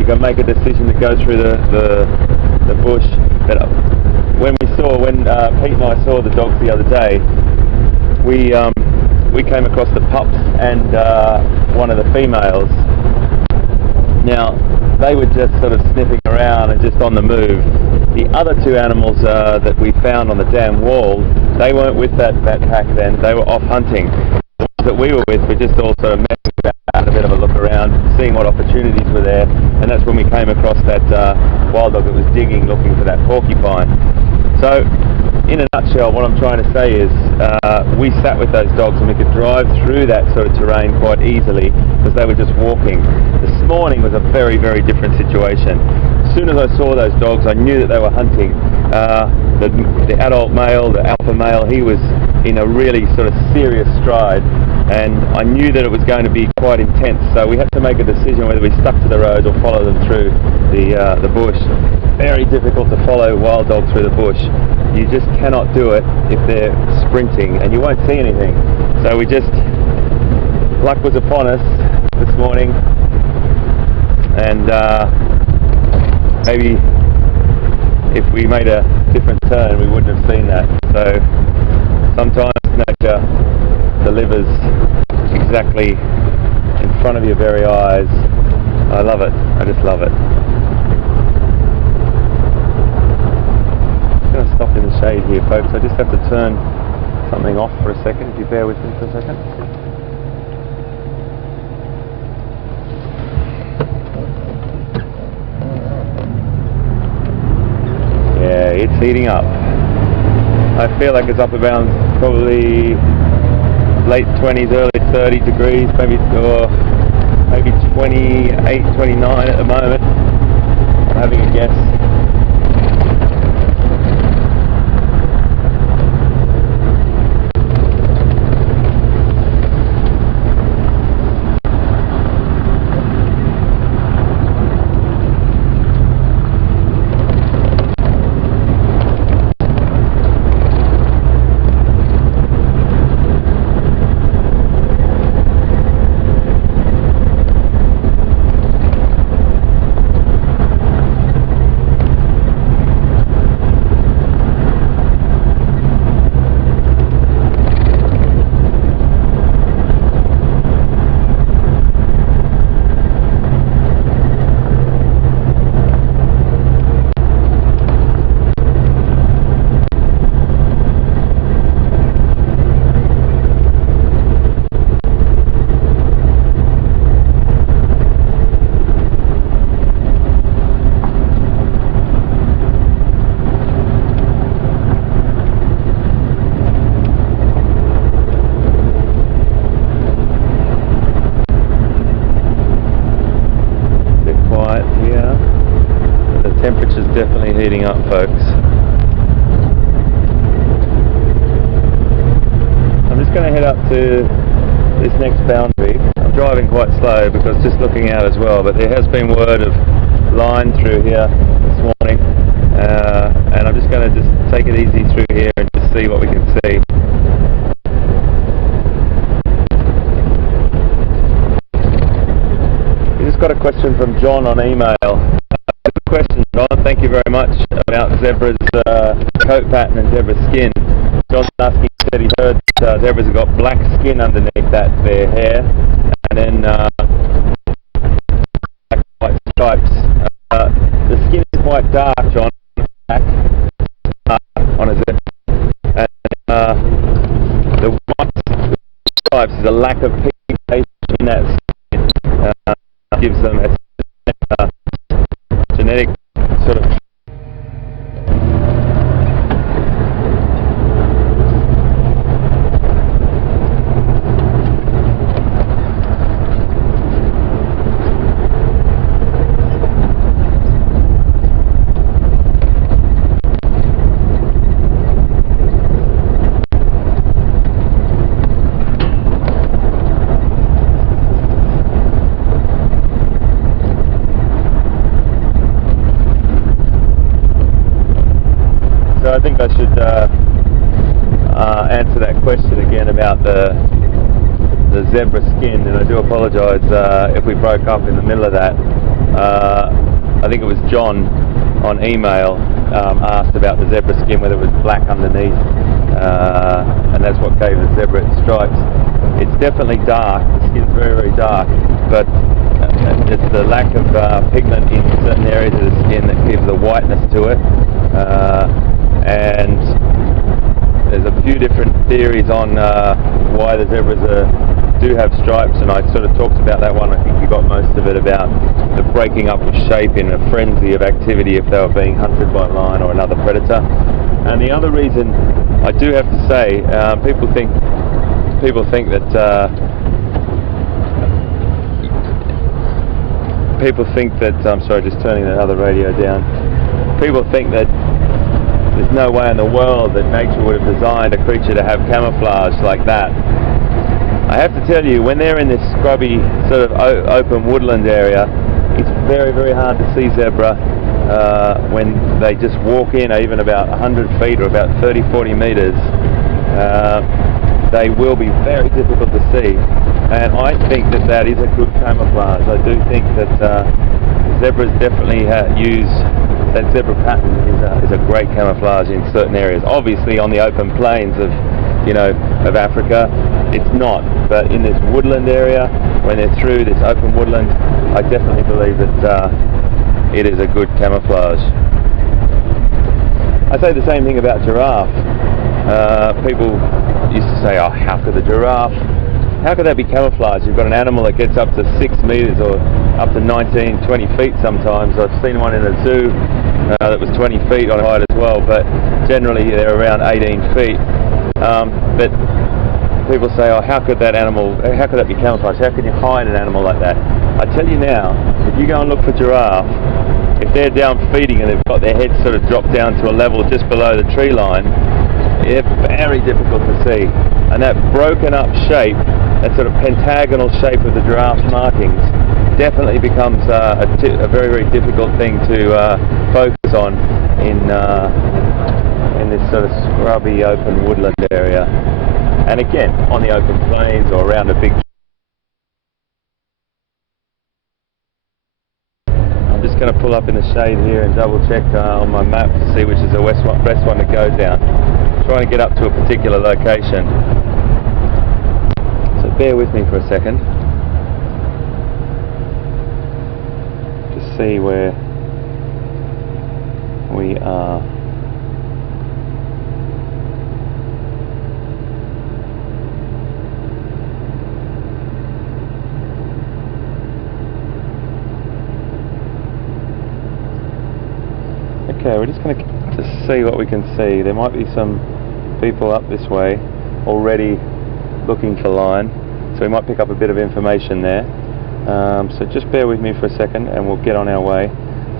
You can make a decision to go through the bush. But when Pete and I saw the dogs the other day, we came across the pups and one of the females. Now they were just sort of sniffing around and just on the move. The other two animals that we found on the dam wall, they weren't with that pack then. They were off hunting. The ones that we were with were just all sort of messing about, a bit of a look around, seeing what opportunities were there, and that's when we came across that wild dog that was digging, looking for that porcupine. So in a nutshell, what I'm trying to say is we sat with those dogs and we could drive through that sort of terrain quite easily because they were just walking. This morning was a very, very different situation. As soon as I saw those dogs, I knew that they were hunting. The adult male, the alpha male, he was in a really sort of serious stride, and I knew that it was going to be quite intense, so we had to make a decision whether we stuck to the road or follow them through the bush. Very difficult to follow wild dogs through the bush. You just cannot do it if they're sprinting, and you won't see anything. So luck was upon us this morning, and maybe if we made a different turn we wouldn't have seen that. So sometimes nature delivers exactly in front of your very eyes. I love it. I just love it. I'm going to stop in the shade here, folks. I just have to turn something off for a second, if you bear with me for a second. Yeah, it's heating up. I feel like it's up around probably late 20s, early 30 degrees, maybe 28, 29 at the moment. I'm having a guess. Temperature's definitely heating up, folks. I'm just going to head up to this next boundary. I'm driving quite slow because just looking out as well, but there has been word of line through here this morning, and I'm just going to just take it easy through here and just see what we can see. We just got a question from John on email. Good question, John. Thank you very much about zebra's coat pattern and zebra skin. John's asking, said he heard that zebras have got black skin underneath their hair, and then black and white stripes. The skin is quite dark, John, black on a zebra, and the white stripes is a lack of pigmentation in that skin. Gives them a genetic sort of I think I should answer that question again about the zebra skin, and I do apologise if we broke up in the middle of that. I think it was John on email asked about the zebra skin, whether it was black underneath, and that's what gave the zebra its stripes. It's definitely dark, the skin's very, very dark, but it's the lack of pigment in certain areas of the skin that gives the whiteness to it. And there's a few different theories on why the zebras do have stripes, and I sort of talked about that one. I think you got most of it about the breaking up of shape in a frenzy of activity if they were being hunted by a lion or another predator. And the other reason, I do have to say, people think that I'm sorry, just turning the other radio down. People think that there's no way in the world that nature would have designed a creature to have camouflage like that. I have to tell you, when they're in this scrubby sort of open woodland area, it's very, very hard to see zebra when they just walk in, even about 100 feet or about 30-40 meters. They will be very difficult to see, and I think that is a good camouflage. I do think that zebras definitely use that zebra pattern is a great camouflage in certain areas. Obviously, on the open plains of Africa, it's not. But in this woodland area, when they're through this open woodland, I definitely believe that it is a good camouflage. I say the same thing about giraffe. People used to say, "Oh, how could the giraffe? How could that be camouflaged? You've got an animal that gets up to 6 meters or up to 19, 20 feet sometimes. I've seen one in a zoo that was 20 feet on height as well, but generally they're around 18 feet. But people say, oh, how could that be camouflaged? How can you hide an animal like that? I tell you now, if you go and look for giraffe, if they're down feeding and they've got their heads sort of dropped down to a level just below the tree line, they're very difficult to see. And that broken up shape, that sort of pentagonal shape of the giraffe's markings, definitely becomes a very, very difficult thing to focus on in this sort of scrubby open woodland area. And again, on the open plains or around a big... I'm just going to pull up in the shade here and double check on my map to see which is the best one to go down. I'm trying to get up to a particular location. So bear with me for a second. Just see where we are. Okay, we're just going to see what we can see. There might be some people up this way already looking for line, so we might pick up a bit of information there. So just bear with me for a second and we'll get on our way.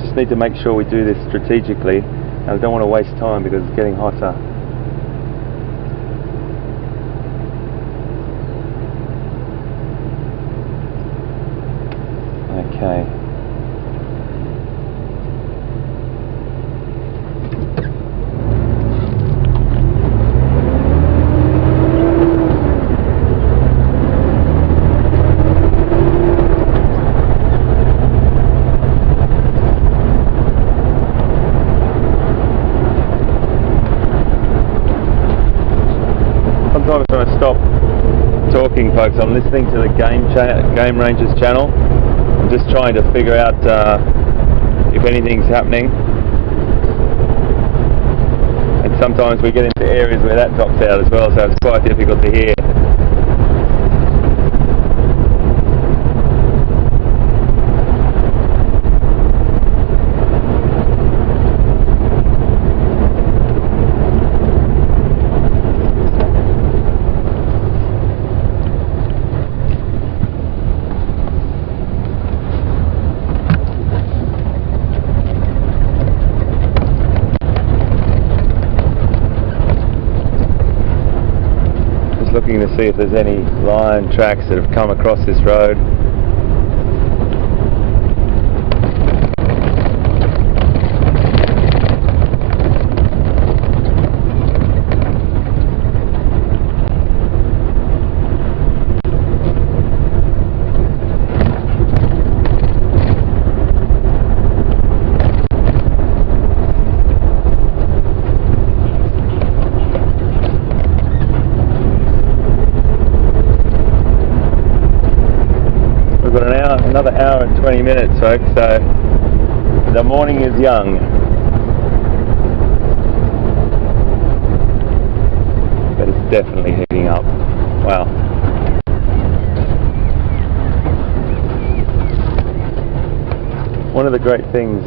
Just need to make sure we do this strategically, and I don't want to waste time because it's getting hotter. Okay. Sometimes when I stop talking, folks, I'm listening to the Game Rangers channel. I'm just trying to figure out if anything's happening. And sometimes we get into areas where that drops out as well, so it's quite difficult to hear. Looking to see if there's any lion tracks that have come across this road. Another hour and 20 minutes, folks, so the morning is young. But it's definitely heating up. Wow. One of the great things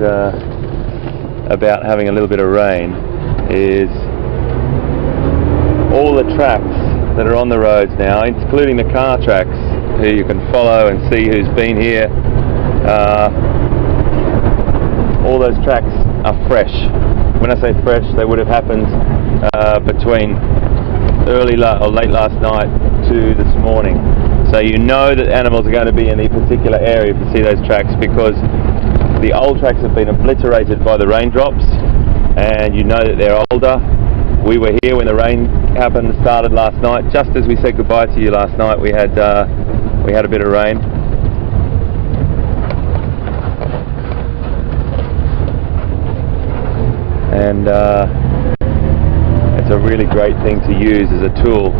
about having a little bit of rain is all the tracks that are on the roads now, including the car tracks, who you can follow and see who's been here. All those tracks are fresh. When I say fresh, they would have happened between late last night to this morning. So you know that animals are going to be in a particular area if you see those tracks, because the old tracks have been obliterated by the raindrops, and you know that they're older. We were here when the rain happened, started last night. Just as we said goodbye to you last night, we had a bit of rain. And it's a really great thing to use as a tool.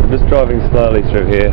I'm just driving slowly through here.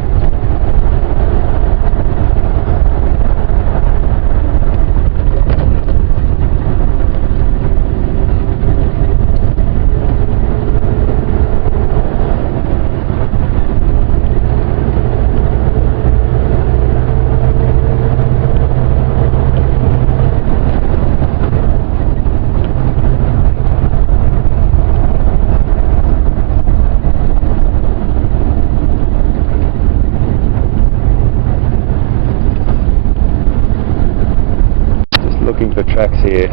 tracks here.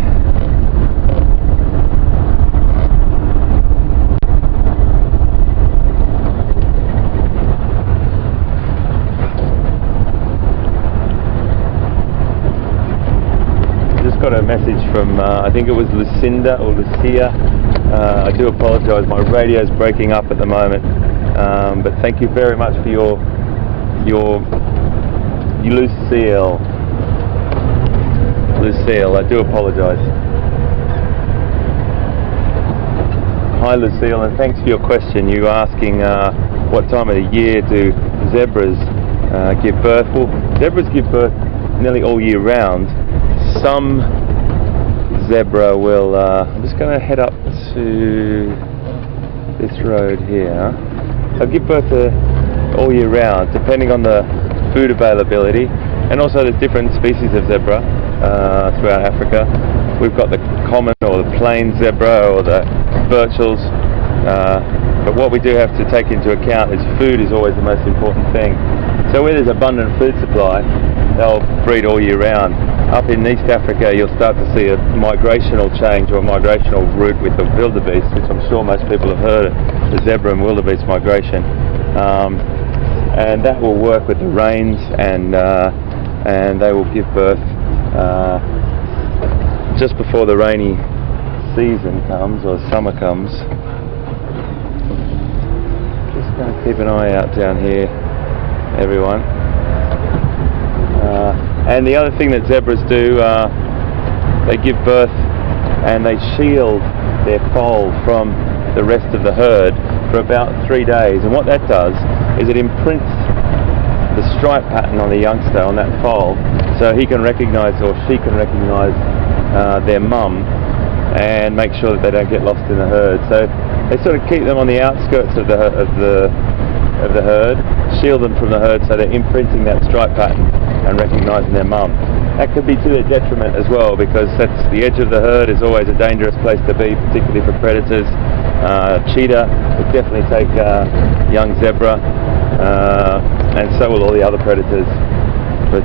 Just got a message from I think it was Lucinda or Lucia. I do apologise, my radio's breaking up at the moment, but thank you very much for your Lucille, I do apologise. Hi Lucille, and thanks for your question. You asking what time of the year do zebras give birth? Well, zebras give birth nearly all year round. Some zebra will, I'm just going to head up to this road here. They'll give birth all year round, depending on the food availability, and also there's different species of zebra throughout Africa. We've got the common or the plain zebra or the birchals, but what we do have to take into account is food is always the most important thing. So where there's abundant food supply, they'll breed all year round. Up in East Africa you'll start to see a migrational change or a migrational route with the wildebeest, which I'm sure most people have heard of, the zebra and wildebeest migration. And that will work with the rains, and they will give birth just before the rainy season comes or summer comes. Just going to keep an eye out down here, everyone. And the other thing that zebras do, they give birth and they shield their foal from the rest of the herd for about 3 days, and what that does is it imprints the stripe pattern on the youngster, on that foal, so he can recognise, or she can recognise their mum and make sure that they don't get lost in the herd. So they sort of keep them on the outskirts of the herd, shield them from the herd, so they're imprinting that stripe pattern and recognising their mum. That could be to their detriment as well, because that's the edge of the herd is always a dangerous place to be, particularly for predators. Cheetah would definitely take young zebra, and so will all the other predators. But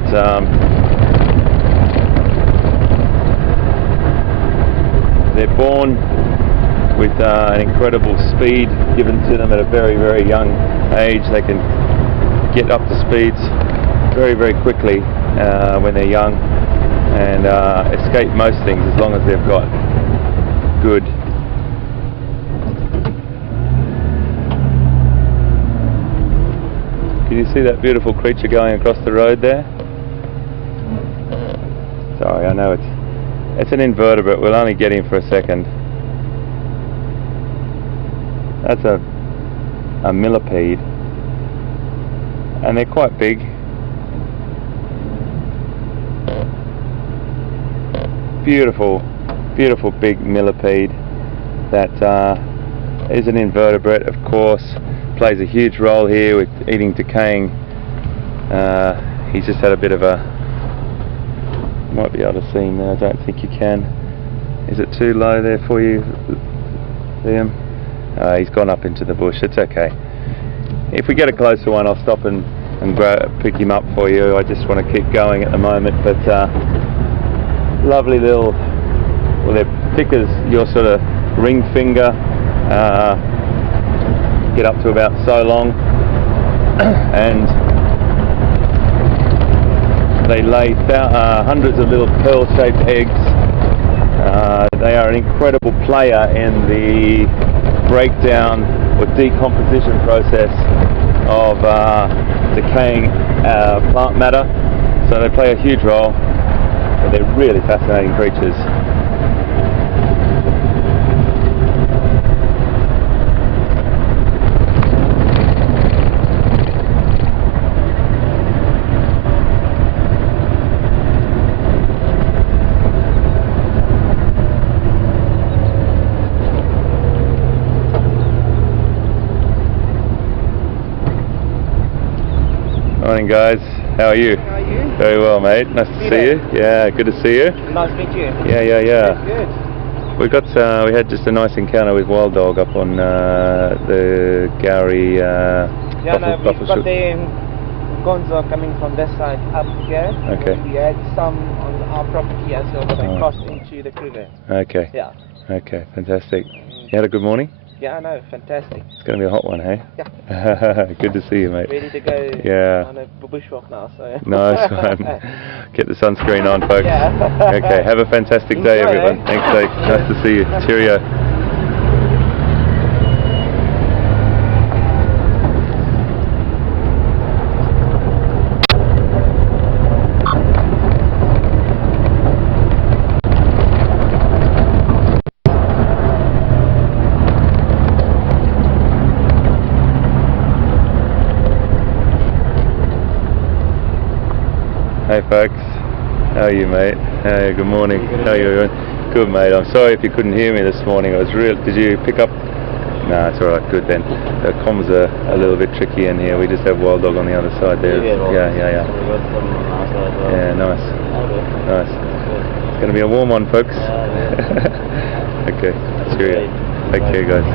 they're born with an incredible speed given to them at a very, very young age. They can get up to speeds very, very quickly when they're young, and escape most things as long as they've got good Can you see that beautiful creature going across the road there? Sorry, I know it's an invertebrate. We'll only get him for a second. That's a millipede, and they're quite big. Beautiful, beautiful big millipede that is an invertebrate, of course. Plays a huge role here with eating decaying. He's just had a bit of a... You might be able to see him there. I don't think you can. Is it too low there for you, Liam? He's gone up into the bush. It's okay. If we get a closer one, I'll stop and pick him up for you. I just want to keep going at the moment. But lovely little... Well, they're thick as your sort of ring finger. Get up to about so long, and they lay hundreds of little pearl-shaped eggs. They are an incredible player in the breakdown or decomposition process of decaying plant matter, so they play a huge role, but they're really fascinating creatures. Morning guys, how are you? How are you? Very well, mate. Nice to see you. Yeah, good to see you. Nice to meet you. Yeah. Good. We had just a nice encounter with Wild Dog up on the Gowrie We've got the Gonzo coming from this side up here. Okay. We had some on the our property as well, but they crossed into the Kruger. Okay. Yeah. Okay, fantastic. You had a good morning? Yeah, no, fantastic. It's going to be a hot one, hey? Yeah. Good to see you, mate. Ready to go Yeah. on a bushwalk now, so. Nice one. Get the sunscreen on, folks. Yeah. Okay, have a fantastic day, Enjoy, everyone. eh? Thanks, Dave. Nice to see you. Cheerio. Hey folks, how are you, mate? Hey, good morning. How are you doing? Good, mate. I'm sorry if you couldn't hear me this morning. I was real. Did you pick up? No, it's all right. Good then. The comms are a little bit tricky in here. We just have Wild Dog on the other side there. Yeah. Yeah, nice. Nice. It's going to be a warm one, folks. Okay. Cheerio. Take care, guys.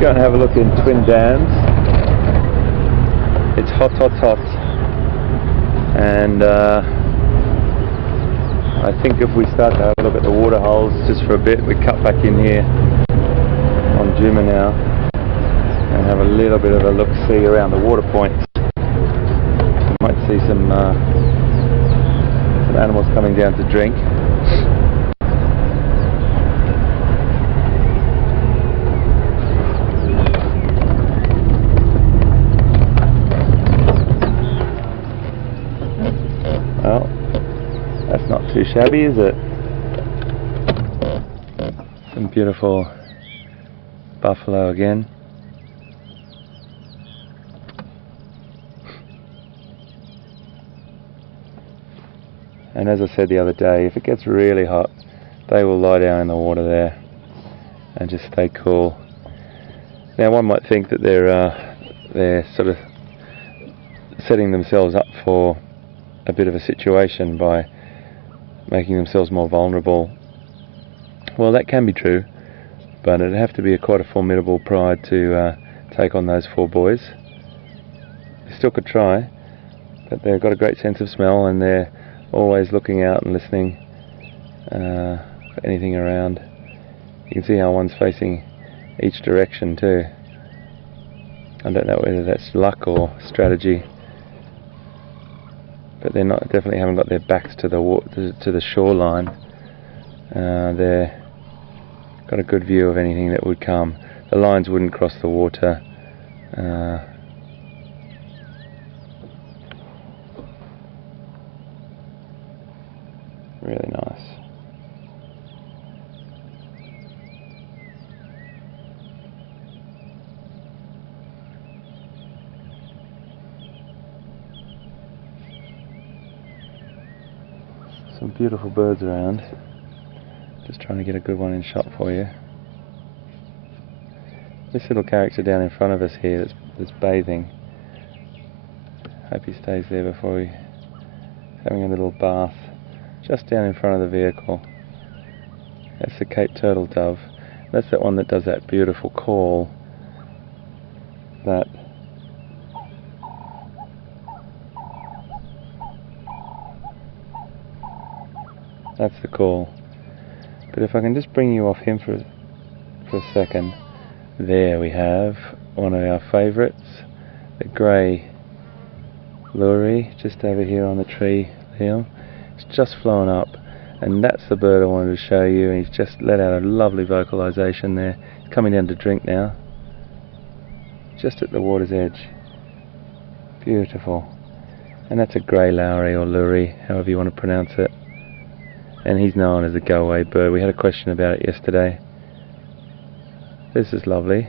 Go and have a look in Twin Dams. It's hot, and I think if we start to have a look at the water holes just for a bit, we cut back in here on Juma now and have a little bit of a look-see around the water points. You might see some animals coming down to drink. Well, that's not too shabby, is it? Some beautiful buffalo again. And as I said the other day, if it gets really hot, they will lie down in the water there and just stay cool. Now one might think that they're sort of setting themselves up for a bit of a situation by making themselves more vulnerable. Well, that can be true, but it'd have to be quite a formidable pride to take on those 4 boys. They still could try, but they've got a great sense of smell and they're always looking out and listening for anything around. You can see how one's facing each direction too. I don't know whether that's luck or strategy, but they're not, definitely haven't got their backs to the shoreline. They're got a good view of anything that would come. The lines wouldn't cross the water. Really nice. Some beautiful birds around. Just trying to get a good one in shot for you. This little character down in front of us here that's bathing. Hope he stays there before he's having a little bath just down in front of the vehicle. That's the Cape Turtle Dove. That's that one that does that beautiful call. That's the call. But if I can just bring you off him for a second. There we have one of our favourites, the grey lurry, just over here on the tree here. It's just flown up, and that's the bird I wanted to show you, and he's just let out a lovely vocalisation there. He's coming down to drink now, just at the water's edge. Beautiful. And that's a grey lowry or lurry, however you want to pronounce it. And he's known as a go-away bird. We had a question about it yesterday. This is lovely.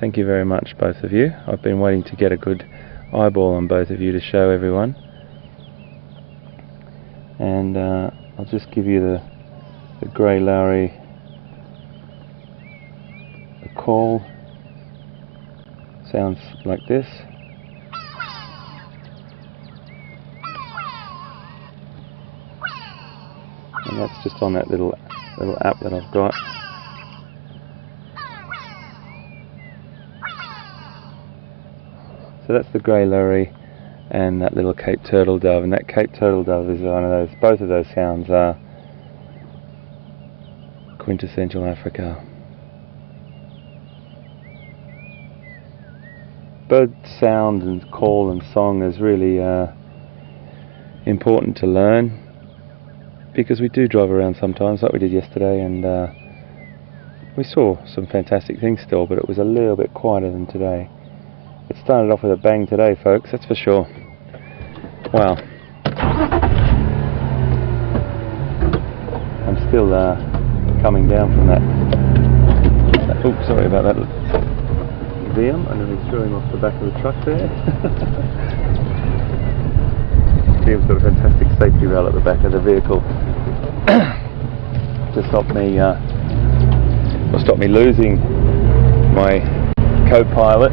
Thank you very much, both of you. I've been waiting to get a good eyeball on both of you to show everyone. And I'll just give you the grey lowry. The call sounds like this. And that's just on that little app that I've got. So that's the grey lory and that little Cape turtle dove, and that Cape turtle dove is one of those, both of those sounds are quintessential Africa. Bird sound and call and song is really important to learn, because we do drive around sometimes like we did yesterday, and we saw some fantastic things still, but it was a little bit quieter than today. It started off with a bang today, folks, that's for sure. Wow. I'm still coming down from that. Oh, sorry about that. VM, I'm going to be screwing off the back of the truck there. VM's got a fantastic safety rail at the back of the vehicle to stop me losing my co-pilot.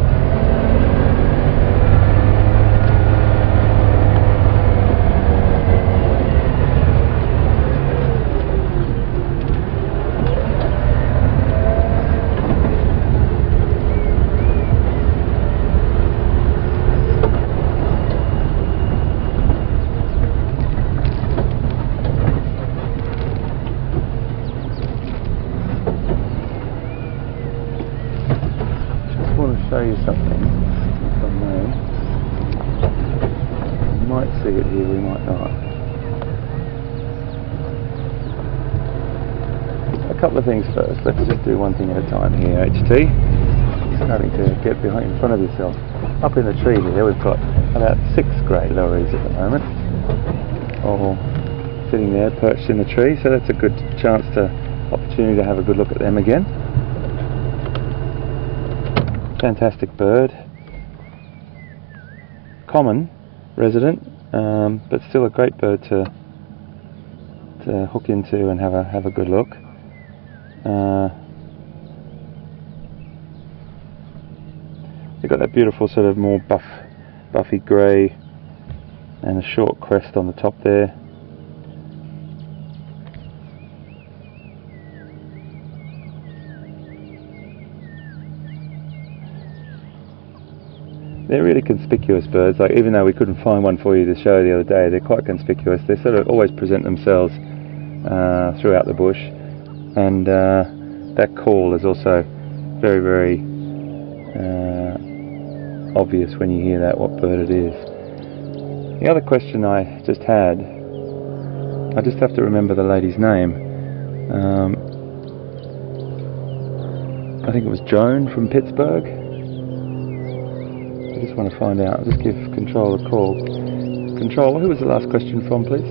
Show you something, if I may. You might see it here, we might not. A couple of things first. Let's just do one thing at a time here, HT. Starting to get behind in front of yourself. Up in the tree here, we've got about 6 grey lories at the moment, all sitting there perched in the tree, so that's a good opportunity to have a good look at them again. Fantastic bird, common resident, but still a great bird to hook into and have a good look. They've got that beautiful sort of more buffy grey and a short crest on the top there. They're really conspicuous birds. Like, even though we couldn't find one for you to show the other day, they're quite conspicuous. They sort of always present themselves throughout the bush, and that call is also very, very obvious when you hear that, what bird it is. The other question I just had, I just have to remember the lady's name. I think it was Joan from Pittsburgh. I just want to find out. I'll just give Control a call. Control, who was the last question from, please?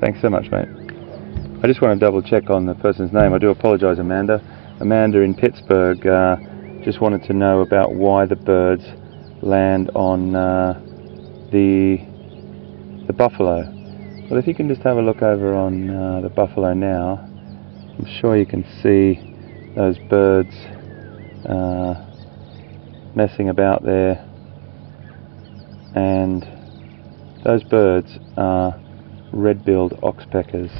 Thanks so much, mate. I just want to double check on the person's name. I do apologise, Amanda. Amanda in Pittsburgh just wanted to know about why the birds land on the buffalo. Well, if you can just have a look over on the buffalo now, I'm sure you can see those birds messing about there, and those birds are red-billed oxpeckers.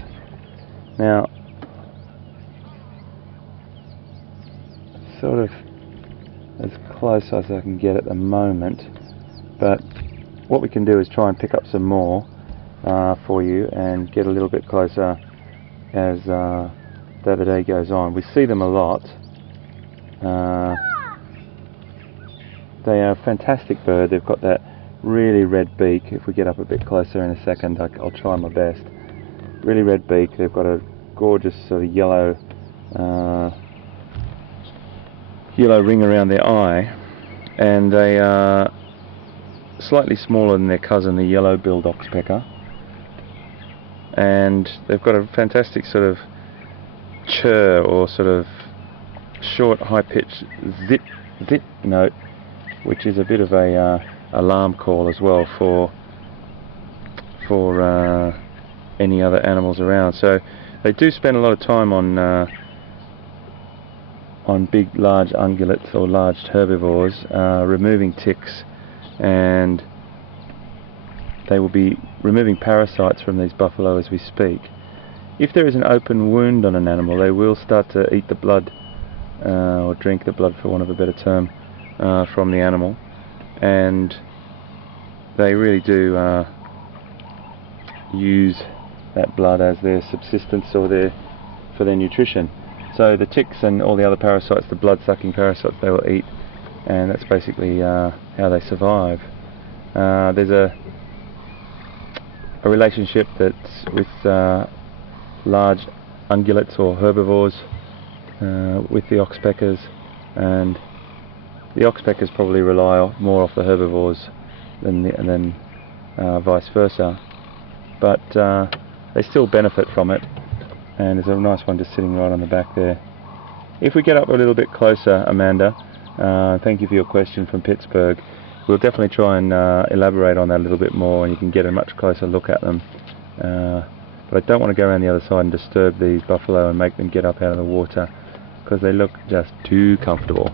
Now, sort of as close as I can get at the moment, but what we can do is try and pick up some more for you and get a little bit closer as the day goes on. We see them a lot. They are a fantastic bird. They've got that really red beak. If we get up a bit closer in a second, I'll try my best. Really red beak. They've got a gorgeous sort of yellow ring around their eye, and they are slightly smaller than their cousin, the yellow-billed oxpecker, and they've got a fantastic sort of chirr, or sort of short high-pitched zip note, which is a bit of a alarm call as well for any other animals around. So They do spend a lot of time on big, large ungulates or large herbivores, removing ticks, and they will be removing parasites from these buffalo as we speak. If there is an open wound on an animal, they will start to eat the blood, or drink the blood for want of a better term, from the animal, and they really do use that blood as their subsistence or for their nutrition. So the ticks and all the other parasites, the blood-sucking parasites, they will eat, and that's basically how they survive. There's a relationship that's with large ungulates or herbivores with the oxpeckers, and the oxpeckers probably rely more off the herbivores than vice versa, but they still benefit from it, and there's a nice one just sitting right on the back there. If we get up a little bit closer, Amanda, thank you for your question from Pittsburgh, we'll definitely try and elaborate on that a little bit more, and you can get a much closer look at them. But I don't want to go around the other side and disturb these buffalo and make them get up out of the water, because they look just too comfortable.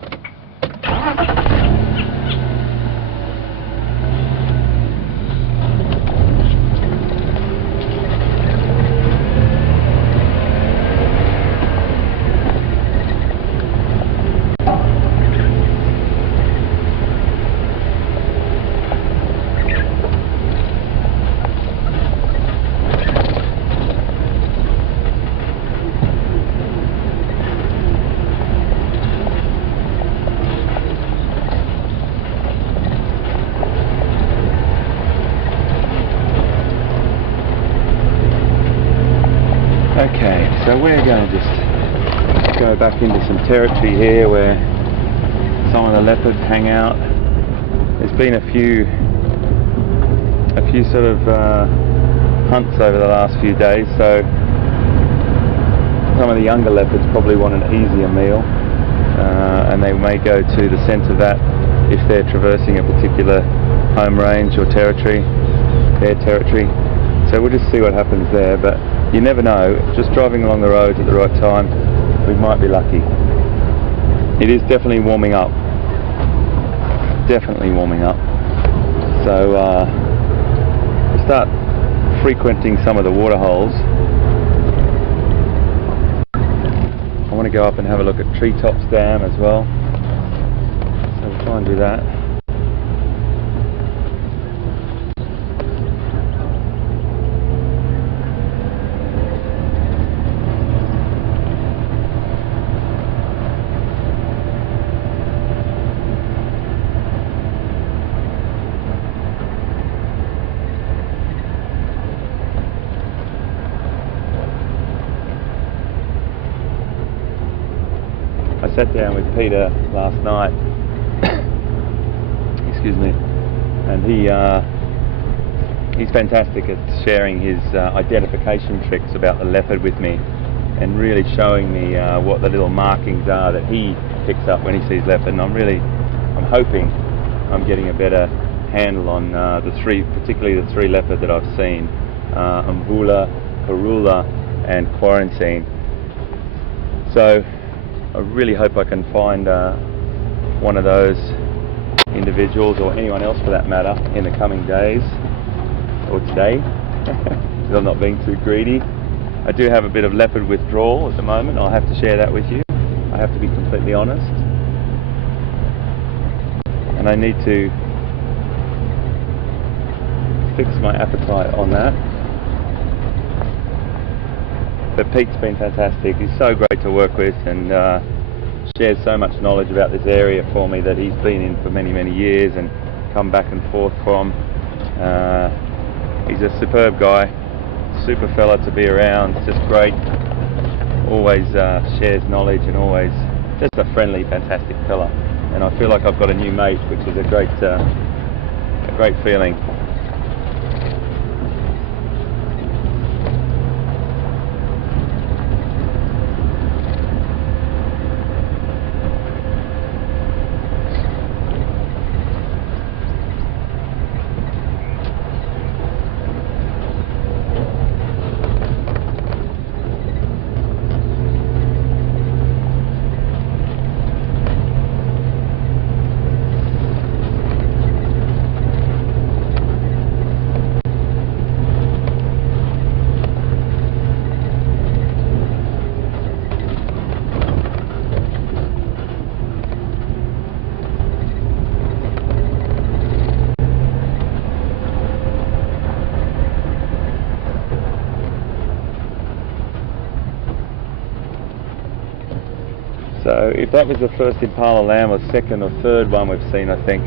Okay, so we're going to just go back into some territory here where some of the leopards hang out. There's been a few sort of hunts over the last few days, so some of the younger leopards probably want an easier meal, and they may go to the scent of that if they're traversing a particular home range or territory, their territory. So we'll just see what happens there, but you never know, just driving along the roads at the right time, we might be lucky. It is definitely warming up. Definitely warming up. So we'll start frequenting some of the water holes. I want to go up and have a look at Treetops Dam as well. So we'll try and do that. I sat down with Peter last night, excuse me, and he's fantastic at sharing his identification tricks about the leopard with me, and really showing me what the little markings are that he picks up when he sees leopard. And I'm hoping I'm getting a better handle on particularly the three leopard that I've seen, Mvula, Parula and Quarantine. So I really hope I can find one of those individuals, or anyone else for that matter, in the coming days, or today, because I'm not being too greedy. I do have a bit of leopard withdrawal at the moment. I'll have to share that with you. I have to be completely honest, and I need to fix my appetite on that. But Pete's been fantastic. He's so great to work with, and shares so much knowledge about this area for me that he's been in for many, many years and come back and forth from. He's a superb guy, super fella to be around, just great. Always shares knowledge, and always just a friendly, fantastic fella. And I feel like I've got a new mate, which is a great feeling. So if that was the first impala lamb or second or third one we've seen, I think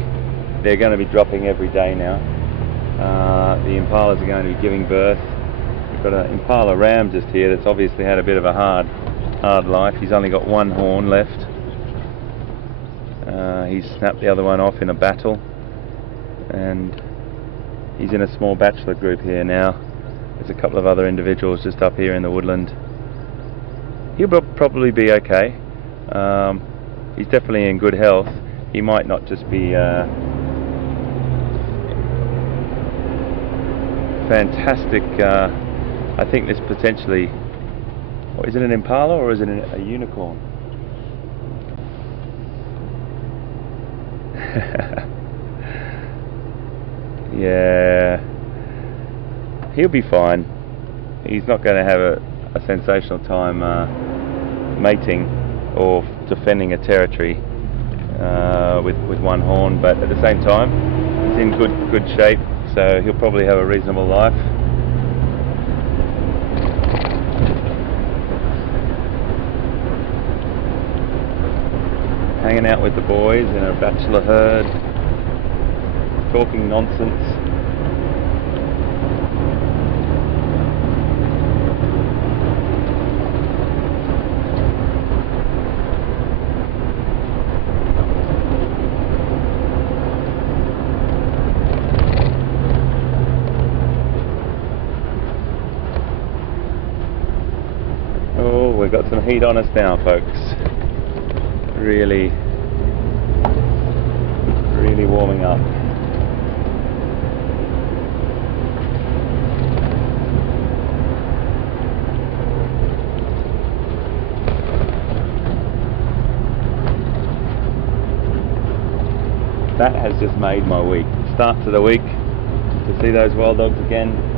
they're going to be dropping every day now. The impalas are going to be giving birth. We've got an impala ram just here that's obviously had a bit of a hard life. He's only got one horn left. He's snapped the other one off in a battle, and he's in a small bachelor group here now. There's a couple of other individuals just up here in the woodland. He'll probably be okay. He's definitely in good health. He might not just be fantastic. I think this potentially, is it an impala or is it a unicorn? Yeah, he'll be fine. He's not going to have a sensational time mating or defending a territory with one horn, but at the same time it's in good shape, so he'll probably have a reasonable life. Hanging out with the boys in a bachelor herd, talking nonsense. Oh, we've got some heat on us now, folks. Really warming up. That has just made my week. Start to the week to see those wild dogs again.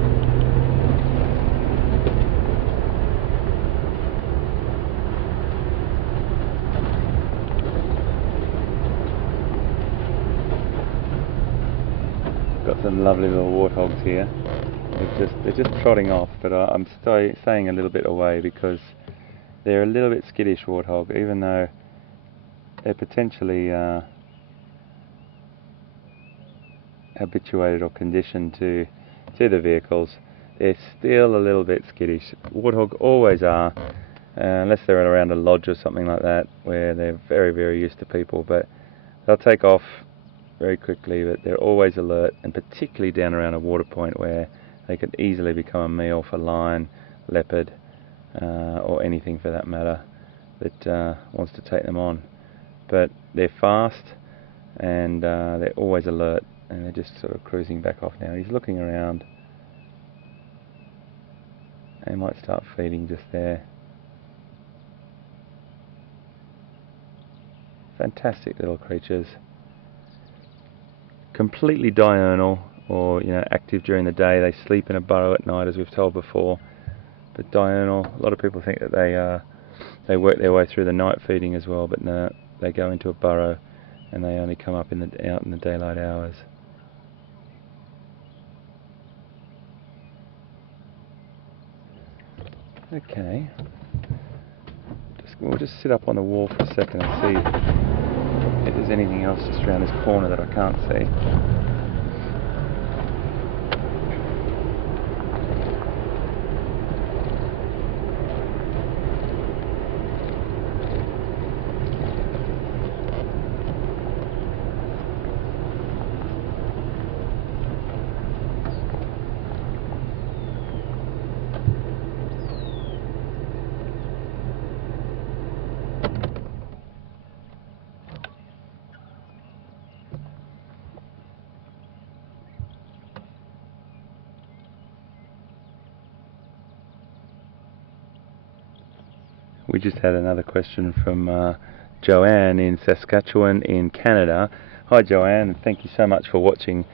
Got some lovely little warthogs here. They're just trotting off, but I'm staying a little bit away because they're a little bit skittish, warthog, even though they're potentially habituated or conditioned to the vehicles. They're still a little bit skittish. Warthog always are, unless they're around a lodge or something like that, where they're very used to people, but they'll take off very quickly, but they're always alert, and particularly down around a water point where they could easily become a meal for lion, leopard, or anything for that matter that wants to take them on. But they're fast, and they're always alert, and they're just sort of cruising back off now. He's looking around. He might start feeding just there. Fantastic little creatures. Completely diurnal, or active during the day. They sleep in a burrow at night, as we've told before. But diurnal. A lot of people think that they work their way through the night feeding as well, but no, they go into a burrow and they only come up out in the daylight hours. Okay. We'll just sit up on the wall for a second and see if there's anything else just around this corner that I can't see. We just had another question from Joanne in Saskatchewan in Canada. Hi Joanne, and thank you so much for watching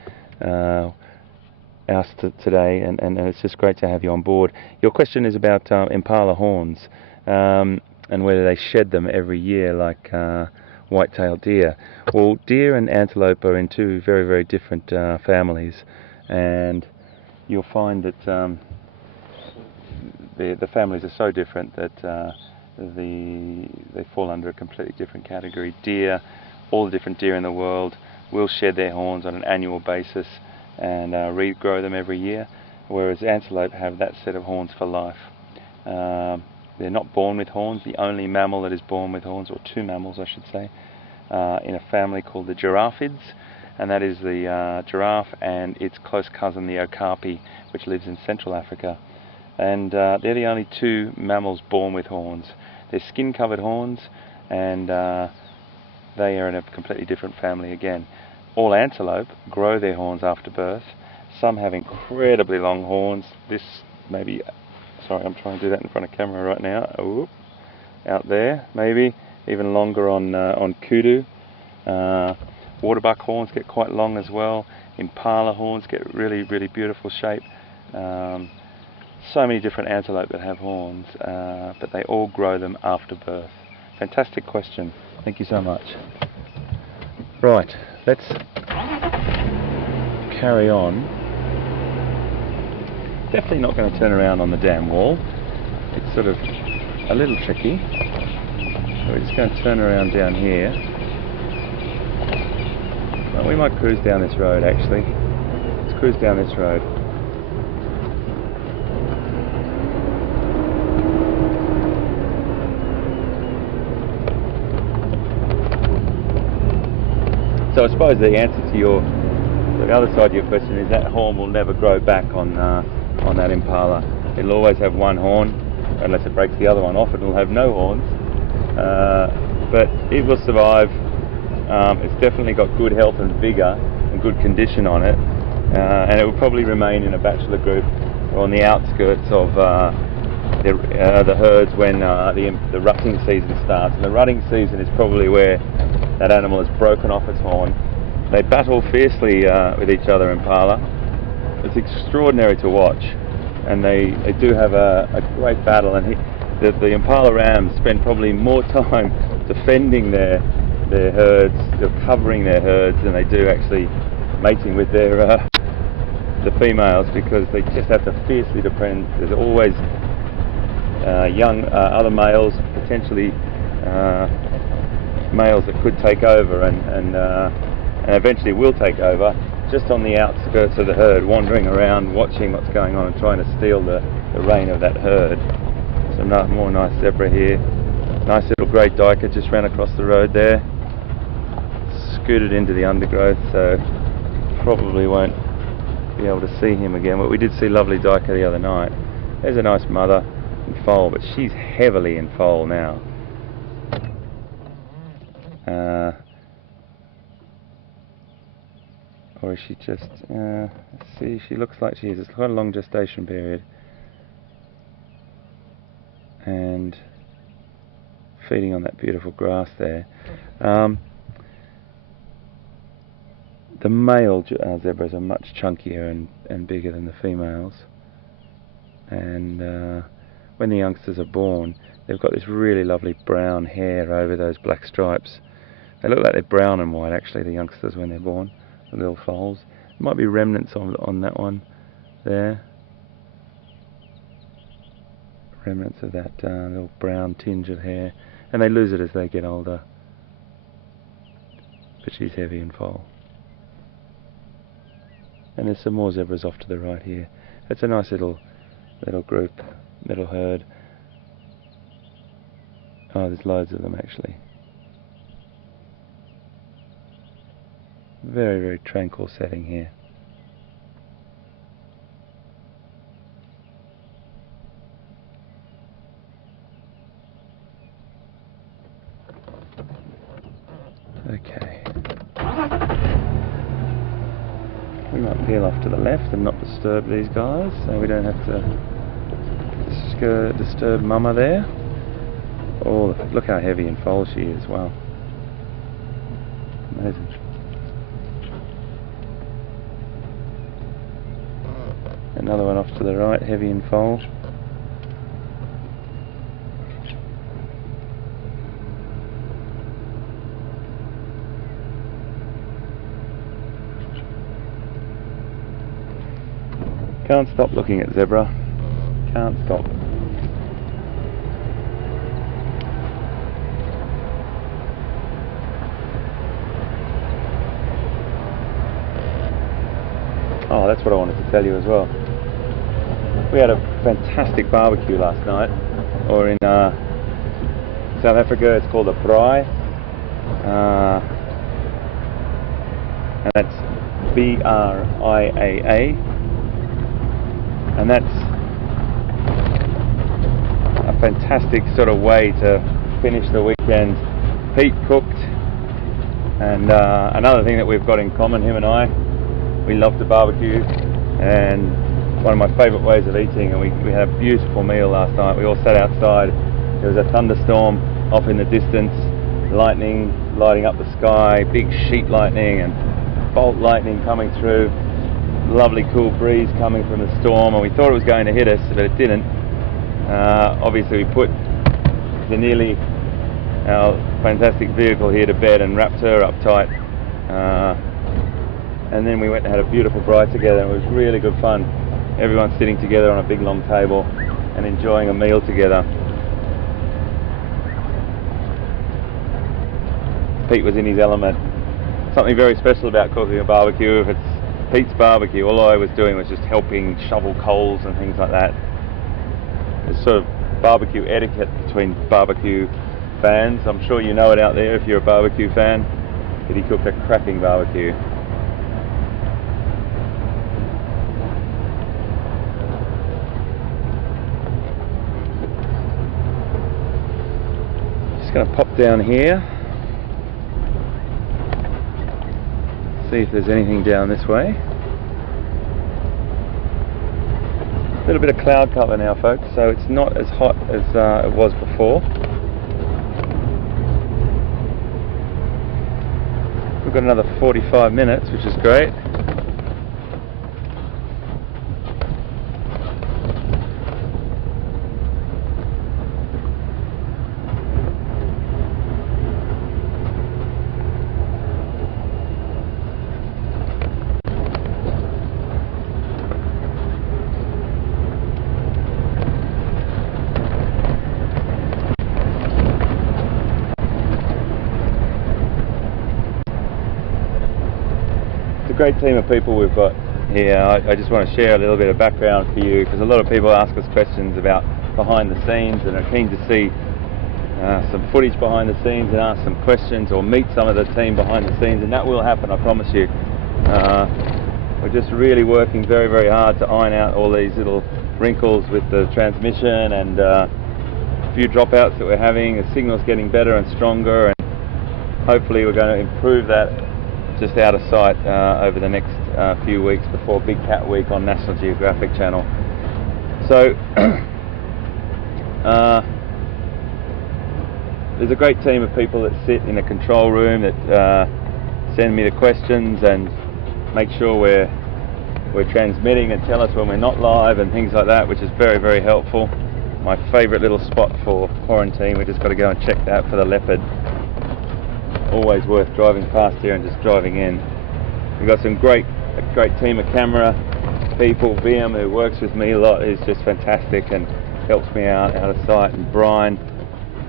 us today, and it's just great to have you on board. Your question is about impala horns and whether they shed them every year like white-tailed deer. Well, deer and antelope are in two very different families, and you'll find that the families are so different that they fall under a completely different category. Deer, all the different deer in the world will shed their horns on an annual basis and regrow them every year, whereas antelope have that set of horns for life. They're not born with horns. The only mammal that is born with horns, or two mammals I should say, in a family called the giraffeids, and that is the giraffe and its close cousin the okapi, which lives in Central Africa. And they're the only two mammals born with horns. They're skin-covered horns, and they are in a completely different family again. All antelope grow their horns after birth. Some have incredibly long horns. This maybe, sorry, I'm trying to do that in front of camera right now. Oh, out there, maybe even longer on kudu. Waterbuck horns get quite long as well. Impala horns get really, really beautiful shape. So many different antelope that have horns, but they all grow them after birth. Fantastic question. Thank you so much. Right, let's carry on. Definitely not going to turn around on the dam wall. It's sort of a little tricky. So we're just going to turn around down here. Well, we might cruise down this road actually. Let's cruise down this road. So I suppose the answer to the other side of your question is that horn will never grow back on that impala. It'll always have one horn, unless it breaks the other one off. It'll have no horns, but it will survive. It's definitely got good health and vigour and good condition on it, and it will probably remain in a bachelor group on the outskirts of the herds when the rutting season starts. And the rutting season is probably where that animal has broken off its horn. They battle fiercely with each other, impala. It's extraordinary to watch, and they do have a great battle. And the impala rams spend probably more time defending their herds, covering their herds, than they do actually mating with the females, because they just have to fiercely defend. There's always young other males, potentially males that could take over and eventually will take over, just on the outskirts of the herd, wandering around, watching what's going on and trying to steal the reign of that herd. Some more nice zebra here. Nice little great duiker just ran across the road there. Scooted into the undergrowth, so probably won't be able to see him again, but we did see lovely duiker the other night. There's a nice mother in foal, but she's heavily in foal now. Or is she just, let's see, she looks like she is. It's quite a long gestation period. And feeding on that beautiful grass there. The male zebras are much chunkier and bigger than the females. And when the youngsters are born, they've got this really lovely brown hair over those black stripes. They look like they're brown and white actually, the youngsters, when they're born. The little foals. There might be remnants on that one there. Remnants of that little brown tinge of hair. And they lose it as they get older. But she's heavy and foal. And there's some more zebras off to the right here. It's a nice little group, little herd. Oh, there's loads of them actually. Very, very tranquil setting here. Okay. We might peel off to the left and not disturb these guys, so we don't have to disturb Mama there. Oh, look how heavy and foal she is, wow. Amazing. Another one off to the right, heavy and foal. Can't stop looking at zebra. Can't stop. Oh, that's what I wanted to tell you as well. We had a fantastic barbecue last night, or in South Africa it's called a braai, and that's B-R-I-A-A, and that's a fantastic sort of way to finish the weekend. Pete cooked, and another thing that we've got in common, him and I, we love to barbecue, and one of my favourite ways of eating, and we had a beautiful meal last night. We all sat outside. There was a thunderstorm off in the distance, lightning lighting up the sky, big sheet lightning and bolt lightning coming through, lovely cool breeze coming from the storm, and we thought it was going to hit us, but it didn't. Obviously we put Vanilli, our fantastic vehicle, here to bed and wrapped her up tight, and then we went and had a beautiful braai together. It was really good fun. Everyone sitting together on a big long table and enjoying a meal together. Pete was in his element. Something very special about cooking a barbecue. If it's Pete's barbecue, all I was doing was just helping shovel coals and things like that. There's sort of barbecue etiquette between barbecue fans. I'm sure you know it out there if you're a barbecue fan, but he cooked a cracking barbecue. Going to pop down here, see if there's anything down this way. A little bit of cloud cover now, folks, so it's not as hot as it was before. We've got another 45 minutes, which is great. Great team of people we've got here. I just want to share a little bit of background for you, because a lot of people ask us questions about behind the scenes and are keen to see some footage behind the scenes and ask some questions or meet some of the team behind the scenes, and that will happen, I promise you. We're just really working very, very hard to iron out all these little wrinkles with the transmission and a few dropouts that we're having. The signal's getting better and stronger, and hopefully we're going to improve that just out of sight over the next few weeks before Big Cat Week on National Geographic Channel. So there's a great team of people that sit in a control room that send me the questions and make sure we're transmitting and tell us when we're not live and things like that, which is very, very helpful. My favourite little spot for quarantine, we just got to go and check that for the leopard. Always worth driving past here and just driving in. We've got a great team of camera people. VM, who works with me a lot, is just fantastic and helps me out of sight. And Brian,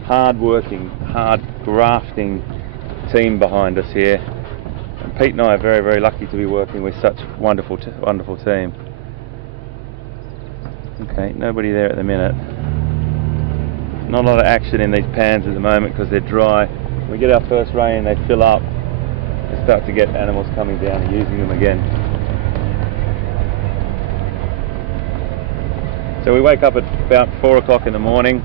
hard-working, hard grafting team behind us here. And Pete and I are very, very lucky to be working with such wonderful team. Okay, nobody there at the minute. Not a lot of action in these pans at the moment because they're dry. When we get our first rain, they fill up. We start to get animals coming down and using them again. So we wake up at about 4 o'clock in the morning,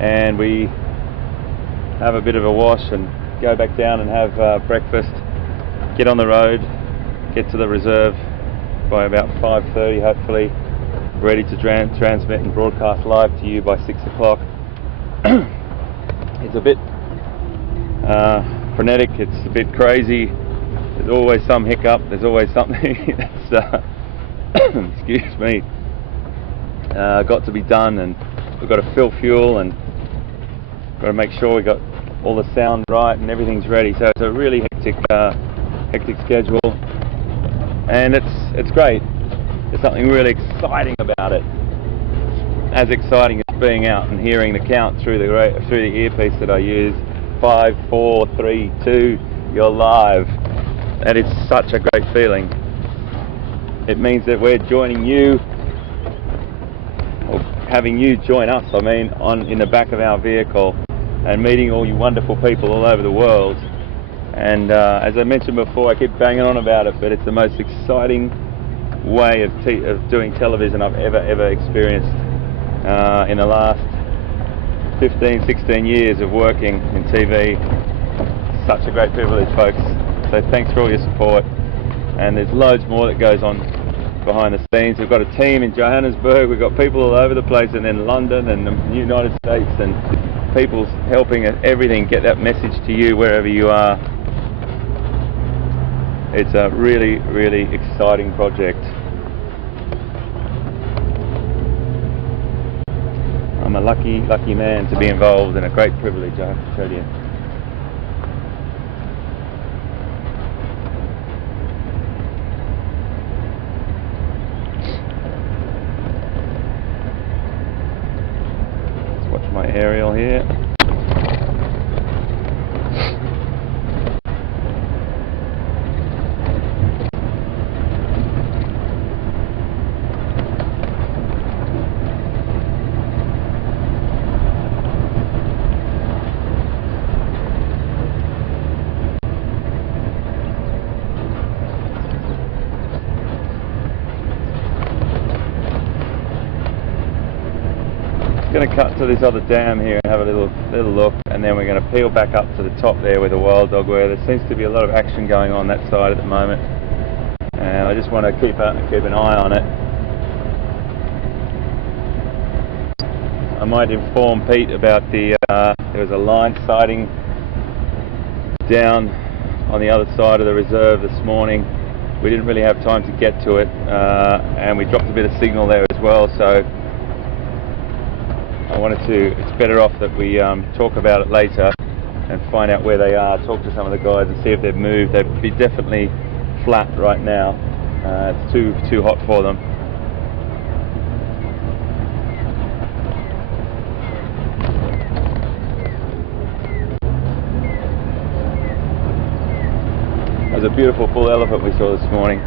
and we have a bit of a wash and go back down and have breakfast, get on the road, get to the reserve by about 5:30 hopefully, ready to transmit and broadcast live to you by 6 o'clock. It's a bit frenetic, it's a bit crazy, there's always some hiccup, there's always something that's excuse me, got to be done, and we've got to fill fuel and got to make sure we got all the sound right and everything's ready. So it's a really hectic schedule, and it's great. There's something really exciting about it. As exciting as being out and hearing the count through the earpiece that I use. 5, 4, 3, 2, you're live. and it's such a great feeling. It means that we're joining you, or having you join us, I mean, in the back of our vehicle, and meeting all you wonderful people all over the world. And as I mentioned before, I keep banging on about it, but it's the most exciting way of doing television I've ever experienced in the last 15, 16 years of working in TV. Such a great privilege, folks. So thanks for all your support. And there's loads more that goes on behind the scenes. We've got a team in Johannesburg, we've got people all over the place, and in London and the United States, and people helping everything get that message to you wherever you are. It's a really, really exciting project. I'm a lucky man to be involved, and a great privilege, I have to tell you. Let's watch my aerial here. Going to cut to this other dam here and have a little look, and then we're going to peel back up to the top there with the wild dog, where there seems to be a lot of action going on that side at the moment, and I just want to keep an eye on it. I might inform Pete about there was a line sighting down on the other side of the reserve this morning. We didn't really have time to get to it, and we dropped a bit of signal there as well, so it's better off that we talk about it later and find out where they are, talk to some of the guys and see if they've moved. They'd be definitely flat right now. It's too hot for them. There's a beautiful bull elephant we saw this morning.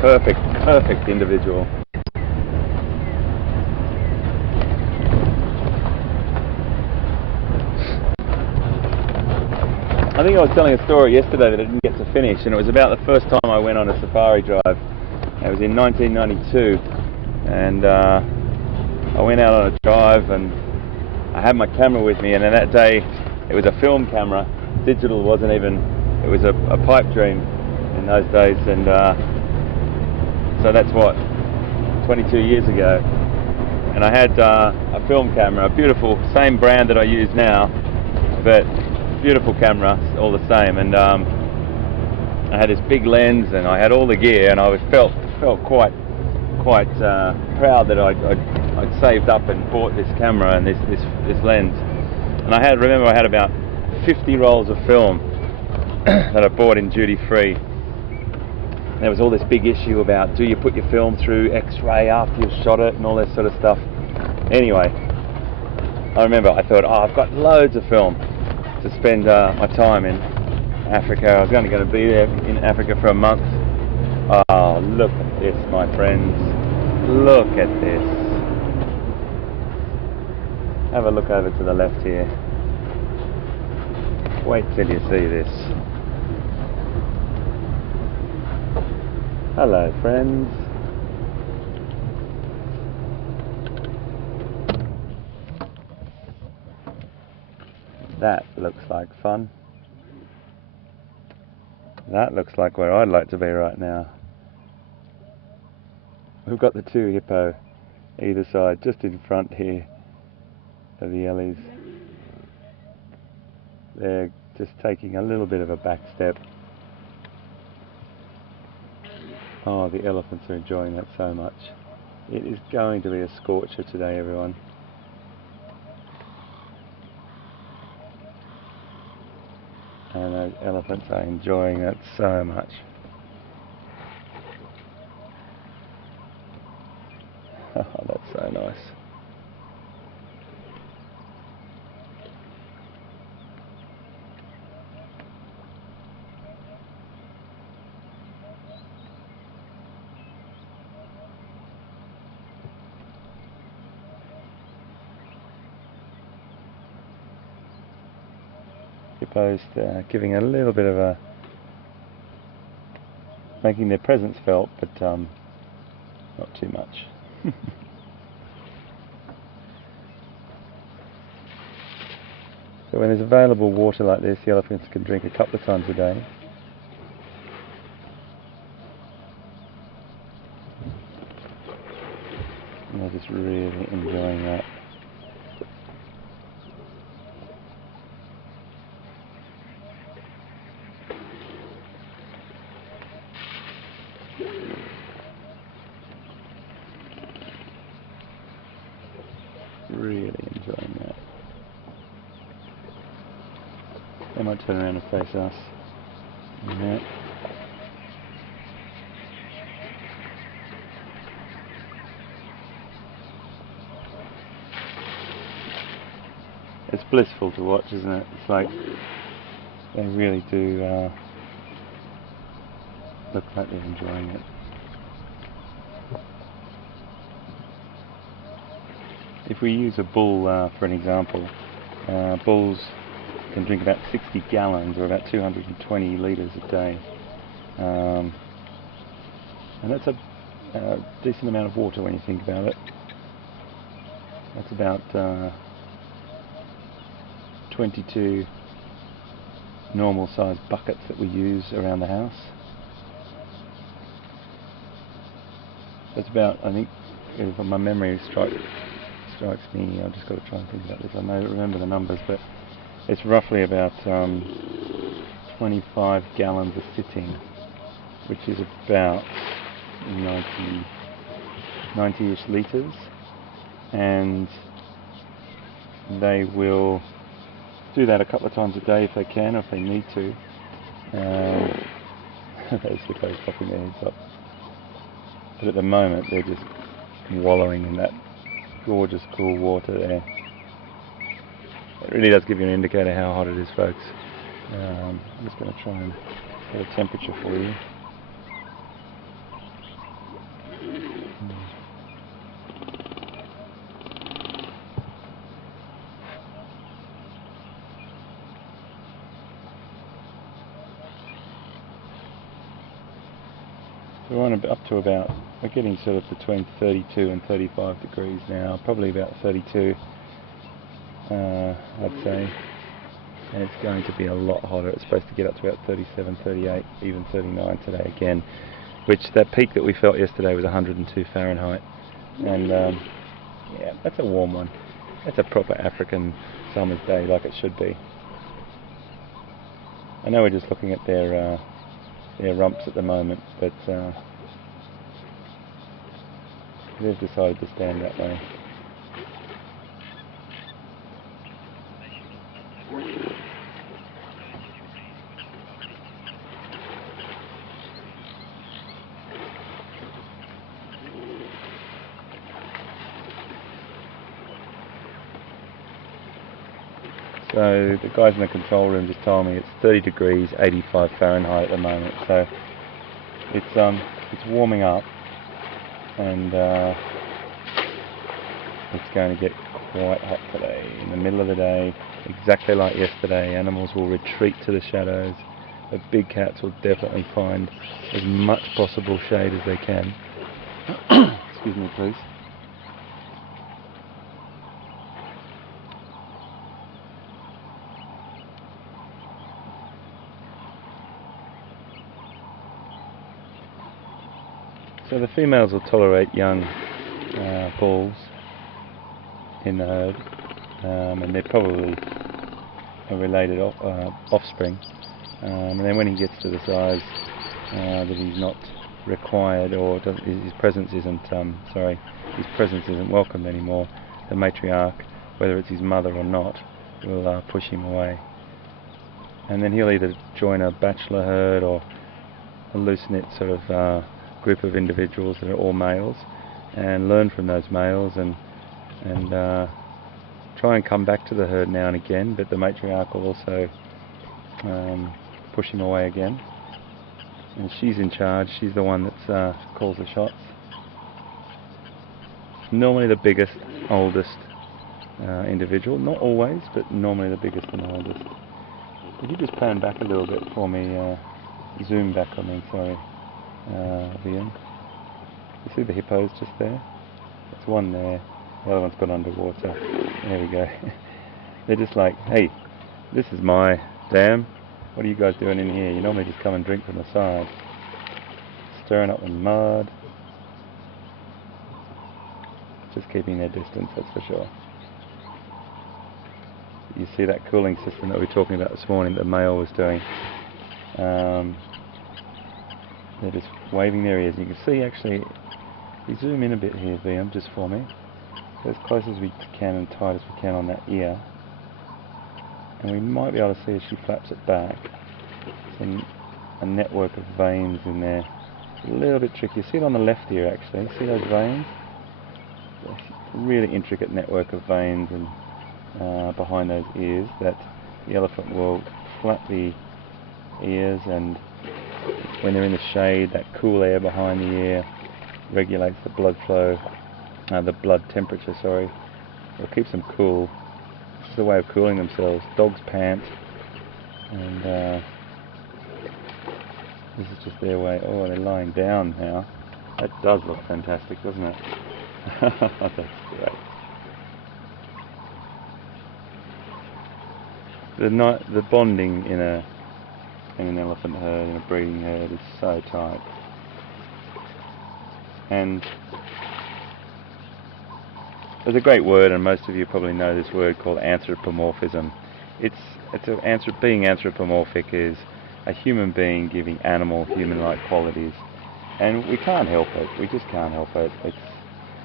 Perfect individual. I think I was telling a story yesterday that I didn't get to finish, and it was about the first time I went on a safari drive. It was in 1992, and I went out on a drive, and I had my camera with me, and on that day it was a film camera. Digital wasn't even, it was a pipe dream in those days, and so that's what, 22 years ago. And I had a film camera, a beautiful, same brand that I use now, but beautiful camera all the same, and I had this big lens, and I had all the gear, and I felt quite proud that I'd saved up and bought this camera and this lens. And I remember I had about 50 rolls of film that I bought in duty free. There was all this big issue about, do you put your film through X-ray after you've shot it and all this sort of stuff. Anyway, I remember I thought, oh, I've got loads of film to spend my time in Africa. I was only going to be there in Africa for a month. Oh, look at this, my friends. Look at this. Have a look over to the left here. Wait till you see this. Hello, friends. That looks like fun. That looks like where I'd like to be right now. We've got the two hippo either side, just in front here of the Ellies. They're just taking a little bit of a back step. Oh, the elephants are enjoying that so much. It is going to be a scorcher today, everyone. And those elephants are enjoying that so much. Oh, that's so nice. hippos, giving a little bit of a, making their presence felt, but not too much. So when there's available water like this, the elephants can drink a couple of times a day. And they're just really enjoying that. Really enjoying that. They might turn around and face us. Yeah. It's blissful to watch, isn't it? It's like they really do look like they're enjoying it. If we use a bull for an example, bulls can drink about 60 gallons or about 220 litres a day. And that's a decent amount of water when you think about it. That's about 22 normal sized buckets that we use around the house. That's about, I think, if my memory strikes me, I've just got to try and think about this, I don't remember the numbers, but it's roughly about 25 gallons a sitting, which is about 90-ish litres, and they will do that a couple of times a day if they can, or if they need to. Those hippos popping their heads up. But at the moment they're just wallowing in that gorgeous cool water there. It really does give you an indicator how hot it is, folks. I'm just going to try and get a temperature for you. So we're on up to about, we're getting sort of between 32 and 35 degrees now, probably about 32 I'd say, and it's going to be a lot hotter. It's supposed to get up to about 37, 38, even 39 today again, which that peak that we felt yesterday was 102 Fahrenheit, and yeah, that's a warm one. That's a proper African summer's day like it should be. I know we're just looking at their rumps at the moment, but they've decided to stand that way. So the guys in the control room just told me it's 30 degrees, 85 Fahrenheit at the moment. So it's warming up, and it's going to get quite hot today. In the middle of the day, exactly like yesterday, animals will retreat to the shadows. The big cats will definitely find as much possible shade as they can. Excuse me, please. So the females will tolerate young bulls in the herd, and they're probably a related offspring. And then when he gets to the size that he's not required, or his presence isn't welcomed anymore, the matriarch, whether it's his mother or not, will push him away. And then he'll either join a bachelor herd or a loose-knit sort of group of individuals that are all males, and learn from those males, and try and come back to the herd now and again, but the matriarch will also push him away again, and she's in charge. She's the one that calls the shots. Normally the biggest, oldest individual, not always, but normally the biggest and oldest. If you just pan back a little bit for me, zoom back on me, sorry, Liam. You see the hippos just there? There's one there, the other one's gone underwater. There we go. They're just like, hey, this is my dam. What are you guys doing in here? You normally just come and drink from the side. Stirring up the mud. Just keeping their distance, that's for sure. You see that cooling system that we were talking about this morning that the male was doing. They're just waving their ears. You can see actually, if you zoom in a bit here, Liam, just for me. Go as close as we can and tight as we can on that ear. And we might be able to see as she flaps it back. A network of veins in there. A little bit tricky. You see it on the left ear actually. See those veins? A really intricate network of veins and behind those ears that the elephant will flap the ears, and when they're in the shade, that cool air behind the ear regulates the blood flow, the blood temperature, sorry. It keeps them cool. This is a way of cooling themselves. Dogs pant, and this is just their way. Oh, they're lying down now. That does look fantastic, doesn't it? That's great. The bonding in an elephant herd, in a breeding herd, is so tight. And there's a great word, and most of you probably know this word, called anthropomorphism. Being anthropomorphic is a human being giving animal human-like qualities, and we can't help it. We just can't help it. It's,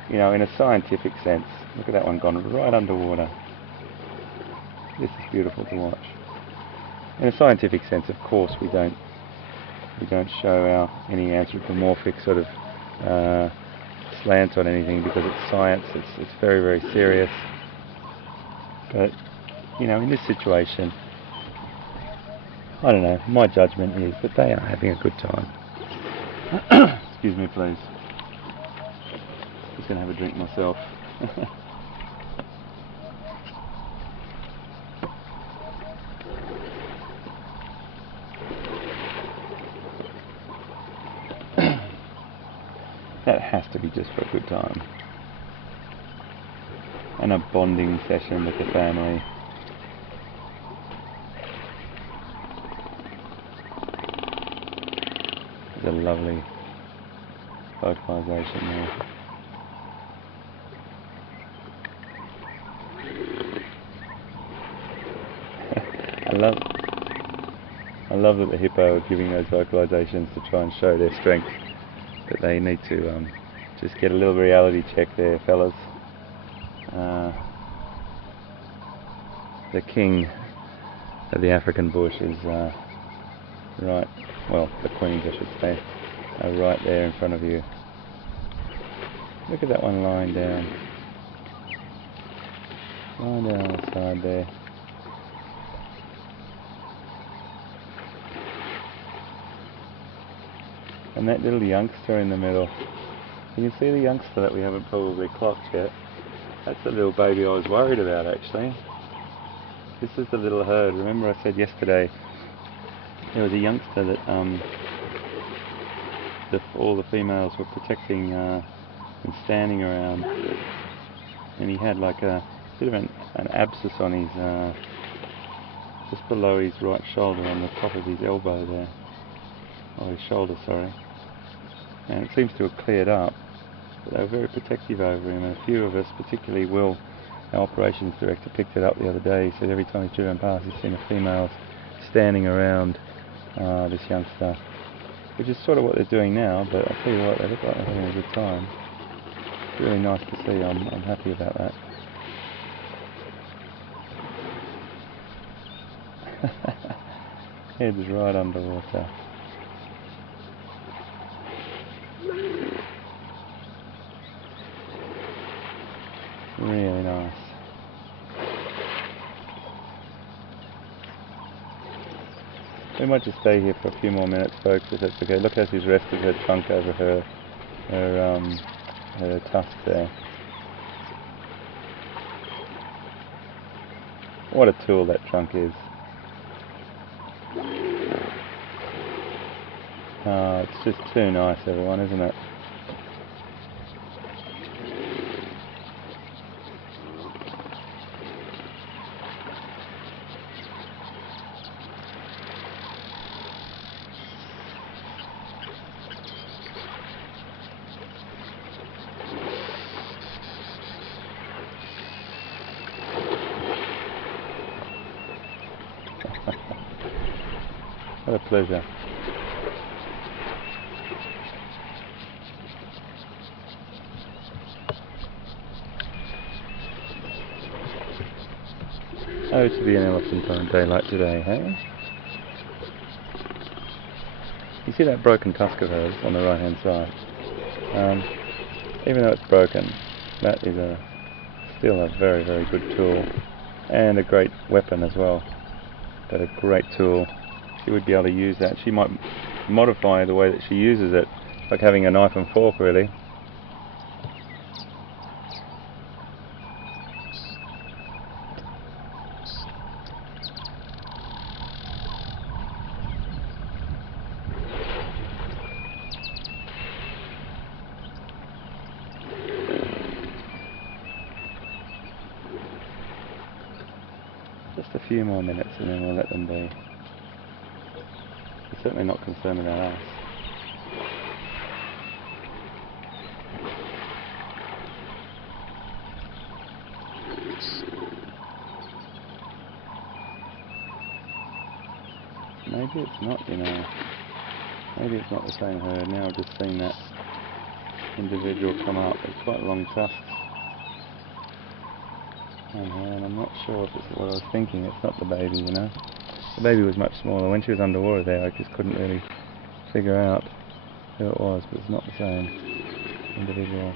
you know, in a scientific sense. Look at that one gone right underwater. This is beautiful to watch. In a scientific sense, of course, we don't show any anthropomorphic sort of slant on anything, because it's science. It's very, very serious. But you know, in this situation, I don't know. My judgment is that they are having a good time. Excuse me, please. Just gonna have a drink myself. That has to be just for a good time. And a bonding session with the family. There's a lovely vocalization there. I love that the hippo are giving those vocalizations to try and show their strength. But they need to just get a little reality check there, fellas. The king of the African bush is right, well, the queens I should say, are right there in front of you. Look at that one lying down. Lying down on the side there. And that little youngster in the middle. You can see the youngster that we haven't probably clocked yet. That's the little baby I was worried about, actually. This is the little herd. Remember I said yesterday there was a youngster that all the females were protecting and standing around, and he had like a bit of an abscess on his just below his right shoulder, on the top of his elbow there, or his shoulder, sorry. And it seems to have cleared up, but they were very protective over him, and a few of us, particularly Will, our operations director, picked it up the other day. He said every time he's driven past he's seen the females standing around this youngster, which is sort of what they're doing now, but I'll tell you what, they look like they're having a good time. It's really nice to see. I'm happy about that. Head's right underwater. Really nice. We might just stay here for a few more minutes, folks, if that's okay. Look how she's rested her trunk over her tusk there. What a tool that trunk is. Oh, it's just too nice, everyone, isn't it? What a pleasure. Oh, to be an elephant on a day like today, hey? You see that broken tusk of hers on the right hand side? Even though it's broken, that is still a very, very good tool, and a great weapon as well. But a great tool. She would be able to use that. She might modify the way that she uses it, like having a knife and fork, really. Just a few more minutes and then we'll let them be. They're certainly not concerned about us. Maybe it's not, you know. Maybe it's not the same herd. Now I've just seen that individual come up. It's quite long tusks. And I'm not sure if it's what I was thinking. It's not the baby, you know. The baby was much smaller. When she was underwater there, I just couldn't really figure out who it was, but it's not the same individual.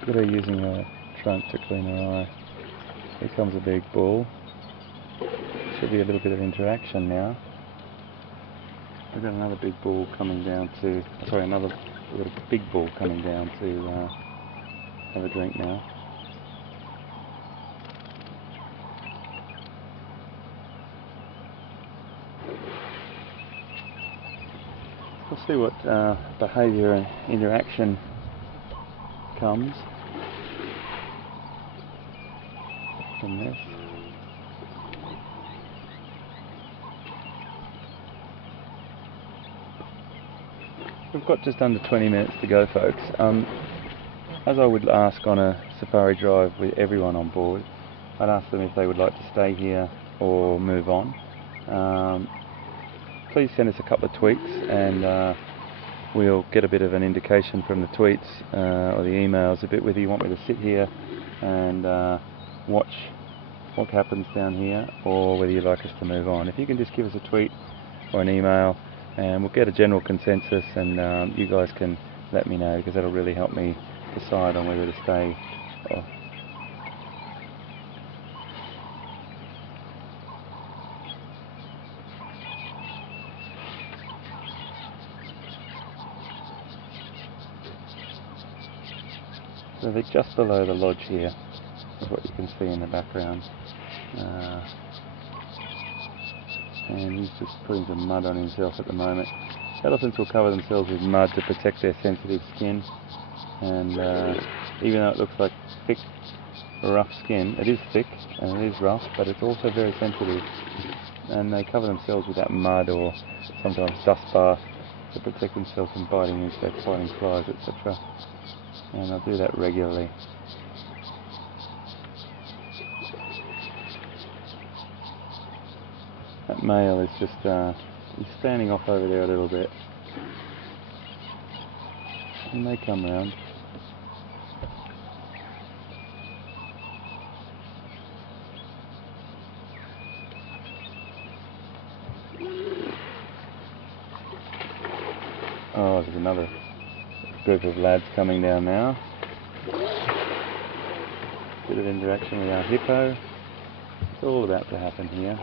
Look at her using her trunk to clean her eye. Here comes a big bull. Should be a little bit of interaction now. We've got another big bull coming down to, sorry, another little big bull coming down to have a drink now. We'll see what behaviour and interaction comes from this. We've got just under 20 minutes to go, folks. As I would ask on a safari drive with everyone on board, I'd ask them if they would like to stay here or move on. Please send us a couple of tweets and we'll get a bit of an indication from the tweets or the emails a bit whether you want me to sit here and watch what happens down here or whether you'd like us to move on. If you can just give us a tweet or an email and we'll get a general consensus, and you guys can let me know, because that'll really help me decide on whether to stay. So they're just below the lodge here, is what you can see in the background. And he's just putting some mud on himself at the moment. Elephants will cover themselves with mud to protect their sensitive skin, and even though it looks like thick, rough skin, it is thick and it is rough, but it's also very sensitive, and they cover themselves with that mud or sometimes dust bath to protect themselves from biting insects, biting flies, etc. And they'll do that regularly. That male is just he's standing off over there a little bit. He may come round. Oh, there's another group of lads coming down now. Bit of interaction with our hippo. It's all about to happen here.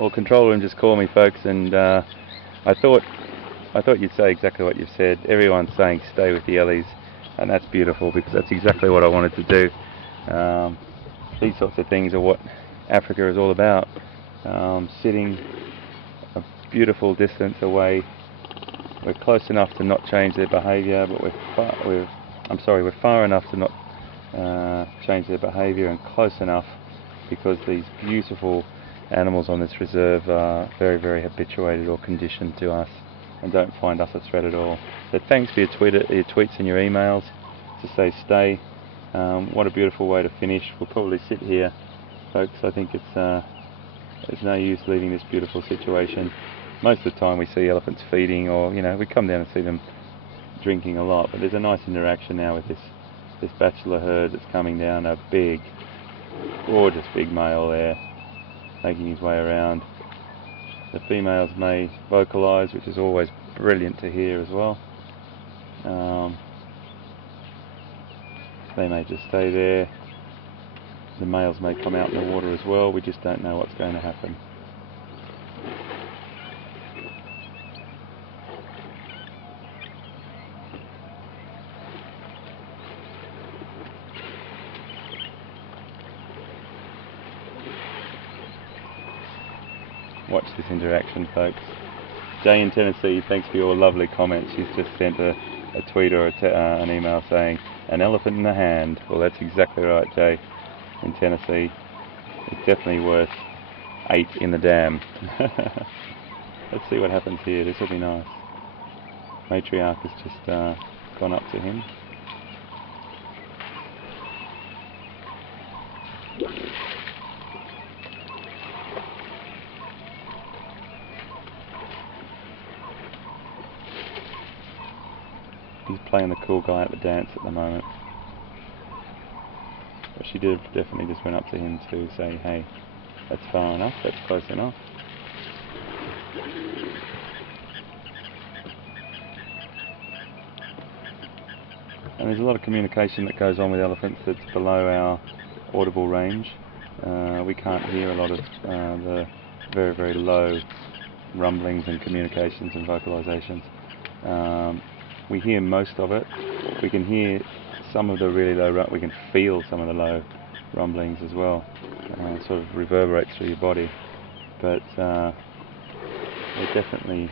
Well, control room just called me, folks, and I thought you'd say exactly what you've said. Everyone's saying stay with the Ellies, and that's beautiful because that's exactly what I wanted to do. These sorts of things are what Africa is all about. Sitting a beautiful distance away, we're close enough to not change their behaviour, but we're far enough to not change their behaviour, and close enough because these beautiful animals on this reserve are very, very habituated or conditioned to us and don't find us a threat at all. So thanks for your tweets and your emails to say stay. What a beautiful way to finish. We'll probably sit here, folks. I think there's no use leaving this beautiful situation. Most of the time we see elephants feeding, or we come down and see them drinking a lot, but there's a nice interaction now with this bachelor herd that's coming down. A big, gorgeous big male there, making his way around. The females may vocalise, which is always brilliant to hear as well. They may just stay there. The males may come out in the water as well. We just don't know what's going to happen. Watch this interaction, folks. Jay in Tennessee, thanks for your lovely comments. She's just sent a tweet or an email saying, an elephant in the hand. Well, that's exactly right, Jay in Tennessee. It's definitely worth 8 in the dam. Let's see what happens here. This will be nice. Matriarch has just gone up to him. He's playing the cool guy at the dance at the moment. But she definitely just went up to him to say, hey, that's far enough, that's close enough. And there's a lot of communication that goes on with elephants that's below our audible range. We can't hear a lot of the very, very low rumblings and communications and vocalizations. We hear most of it. We can hear some of the really low, we can feel some of the low rumblings as well. Sort of reverberates through your body. But they definitely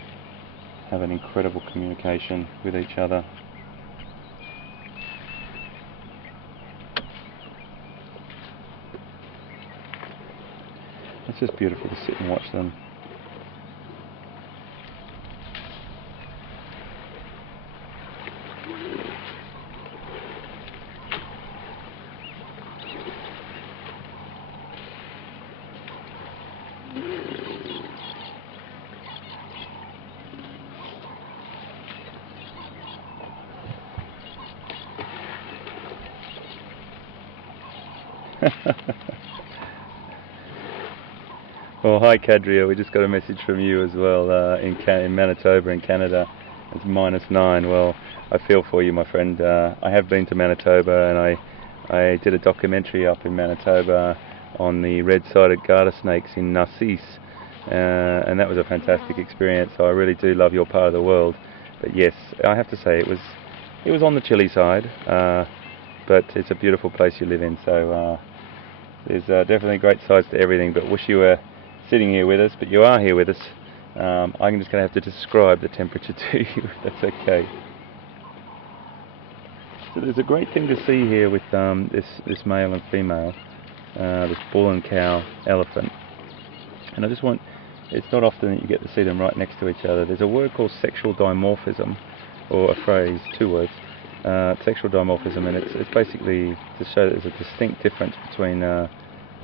have an incredible communication with each other. It's just beautiful to sit and watch them. Well, hi Cadria, we just got a message from you as well in Manitoba in Canada. It's -9. Well, I feel for you, my friend. I have been to Manitoba, and I did a documentary up in Manitoba on the red-sided garter snakes in Narcisse, and that was a fantastic experience. So I really do love your part of the world. But yes, I have to say it was on the chilly side, but it's a beautiful place you live in. So there's definitely great sides to everything. But wish you were sitting here with us, but you are here with us. I'm just going to have to describe the temperature to you, if that's okay. So there's a great thing to see here with this male and female, this bull and cow elephant. And I just want, it's not often that you get to see them right next to each other. There's a word called sexual dimorphism, or a phrase, 2 words, sexual dimorphism, and it's basically to show that there's a distinct difference between the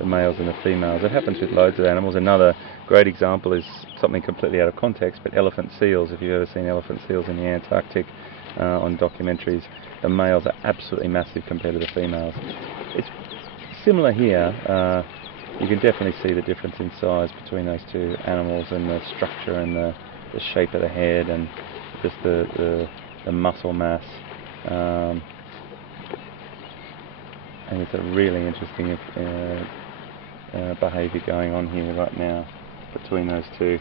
males and the females. It happens with loads of animals. Another great example is something completely out of context, but elephant seals. If you've ever seen elephant seals in the Antarctic on documentaries, the males are absolutely massive compared to the females. It's similar here. You can definitely see the difference in size between those two animals, and the structure and the shape of the head, and just the muscle mass. And it's a really interesting behaviour going on here right now. between those two.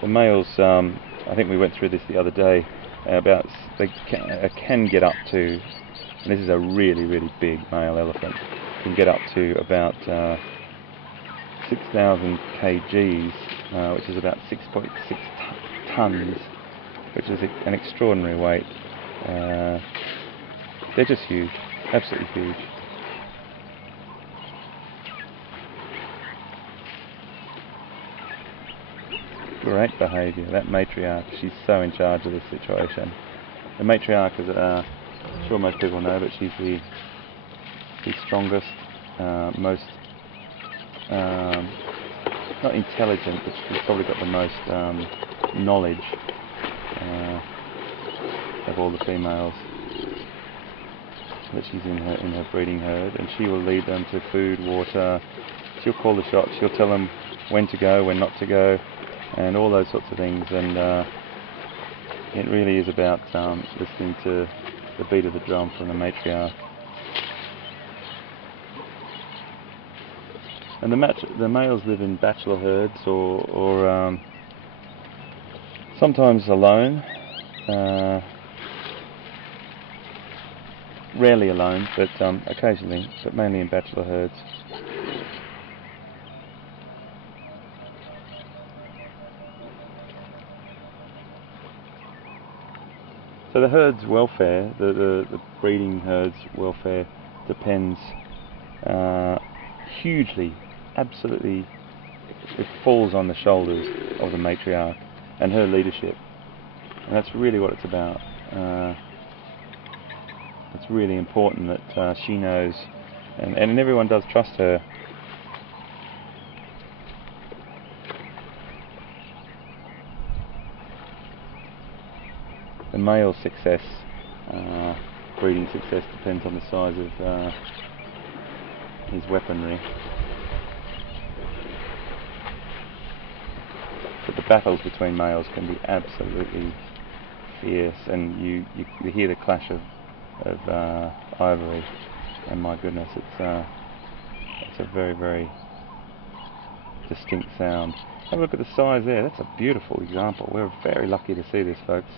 The males, I think we went through this the other day, they can get up to, and this is a really, really big male elephant, can get up to about 6,000 kgs, which is about 6.6 tons, which is an extraordinary weight. They're just huge, absolutely huge. Great behaviour. That matriarch, she's so in charge of this situation. The matriarch, as I'm sure most people know, but she's the strongest, most, not intelligent, but she's probably got the most knowledge of all the females that she's in her breeding herd, and she will lead them to food, water. She'll call the shots. She'll tell them when to go, when not to go, and all those sorts of things. And it really is about listening to the beat of the drum from the matriarch. And the males live in bachelor herds or sometimes alone. Rarely alone, but occasionally, but mainly in bachelor herds. So the herd's welfare, the breeding herd's welfare, depends hugely, absolutely, it falls on the shoulders of the matriarch and her leadership, and that's really what it's about. It's really important that she knows, and everyone does trust her. The male success, breeding success, depends on the size of his weaponry. But the battles between males can be absolutely fierce, and you hear the clash of ivory, and my goodness, it's a very, very distinct sound. Have a look at the size there. That's a beautiful example. We're very lucky to see this, folks.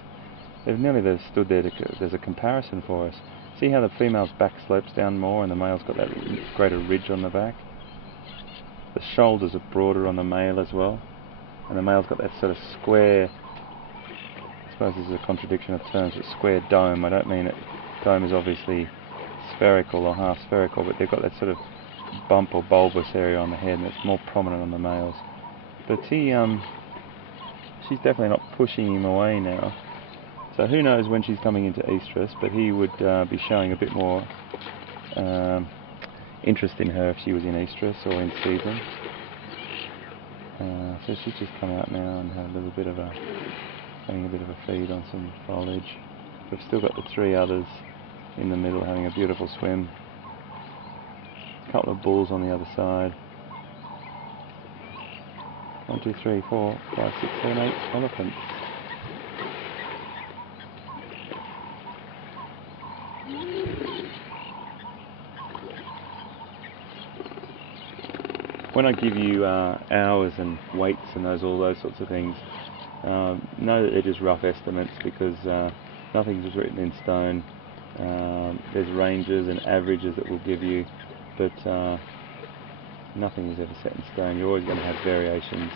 They've nearly stood there. There's a comparison for us. See how the female's back slopes down more and the male's got that greater ridge on the back? The shoulders are broader on the male as well, and the male's got that sort of square, I suppose this is a contradiction of terms, but square dome. I don't mean it. Dome is obviously spherical or half spherical, but they've got that sort of bump or bulbous area on the head, and it's more prominent on the males. But she's definitely not pushing him away now. So who knows when she's coming into estrus, but he would be showing a bit more interest in her if she was in estrus or in season. So she's just come out now and had having a bit of a feed on some foliage. We've still got the three others in the middle having a beautiful swim. A couple of bulls on the other side. 1, 2, 3, 4, 5, 6, 7, 8 elephants. When I give you hours and weights and all those sorts of things, know that they're just rough estimates, because nothing's written in stone. There's ranges and averages that we'll give you, but nothing is ever set in stone. You're always going to have variations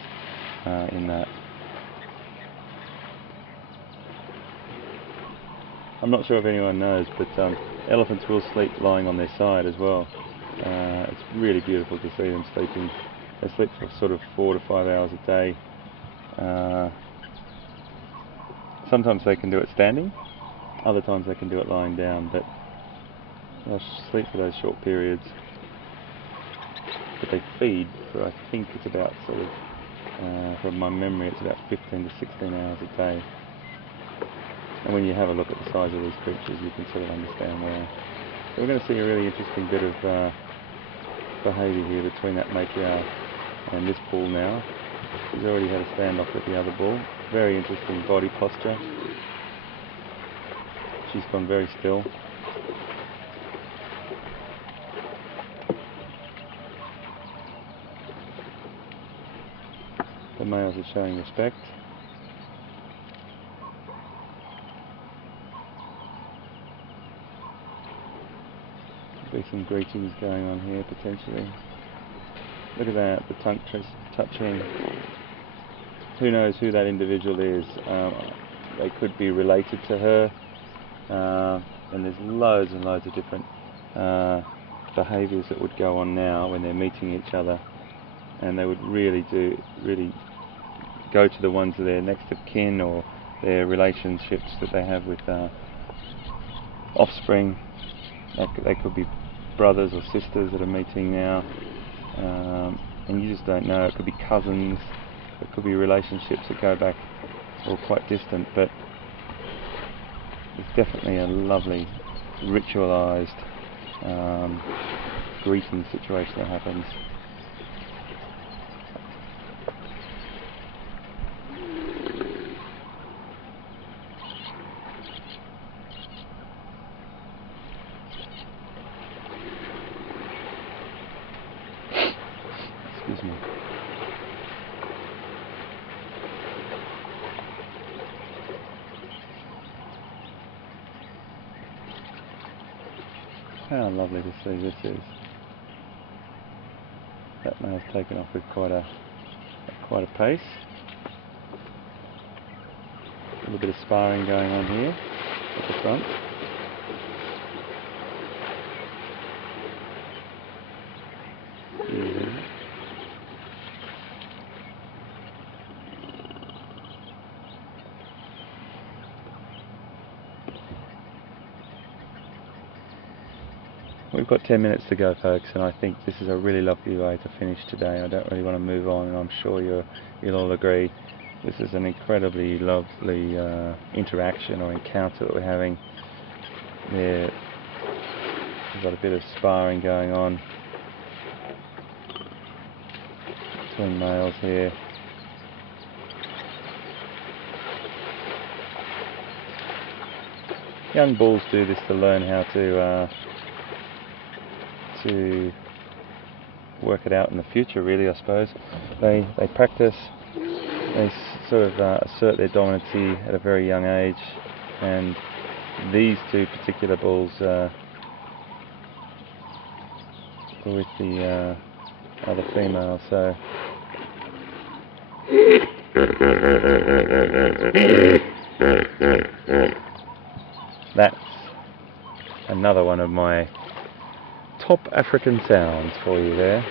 in that. I'm not sure if anyone knows, but elephants will sleep lying on their side as well. It's really beautiful to see them sleeping. They sleep for sort of 4 to 5 hours a day. Sometimes they can do it standing, other times they can do it lying down, but they'll sleep for those short periods. But they feed for, I think it's about sort of, from my memory, it's about 15 to 16 hours a day. And when you have a look at the size of these creatures, you can sort of understand why. So we're going to see a really interesting bit of behaviour here between that matriarch and this bull now. She's already had a standoff with the other bull. Very interesting body posture. She's gone very still. The males are showing respect. There'll be some greetings going on here potentially. Look at that, the tongue touching. Who knows who that individual is? They could be related to her. And there's loads and loads of different behaviours that would go on now when they're meeting each other, and they would really go to the ones that are next of kin or their relationships that they have with offspring. They could be brothers or sisters that are meeting now, and you just don't know. It could be cousins, it could be relationships that go back or quite distant, but it's definitely a lovely ritualised greeting situation that happens. Excuse me. How lovely to see this is. That male's taken off with quite a pace. A little bit of sparring going on here at the front. We've got 10 minutes to go, folks, and I think this is a really lovely way to finish today. I don't really want to move on, and I'm sure you'll all agree. This is an incredibly lovely interaction or encounter that we're having. We've got a bit of sparring going on between males here. Young bulls do this to learn how to work it out in the future, really, I suppose. They practice, they sort of assert their dominancy at a very young age, and these two particular bulls were with the other female, so that's another one of my top African sounds for you there.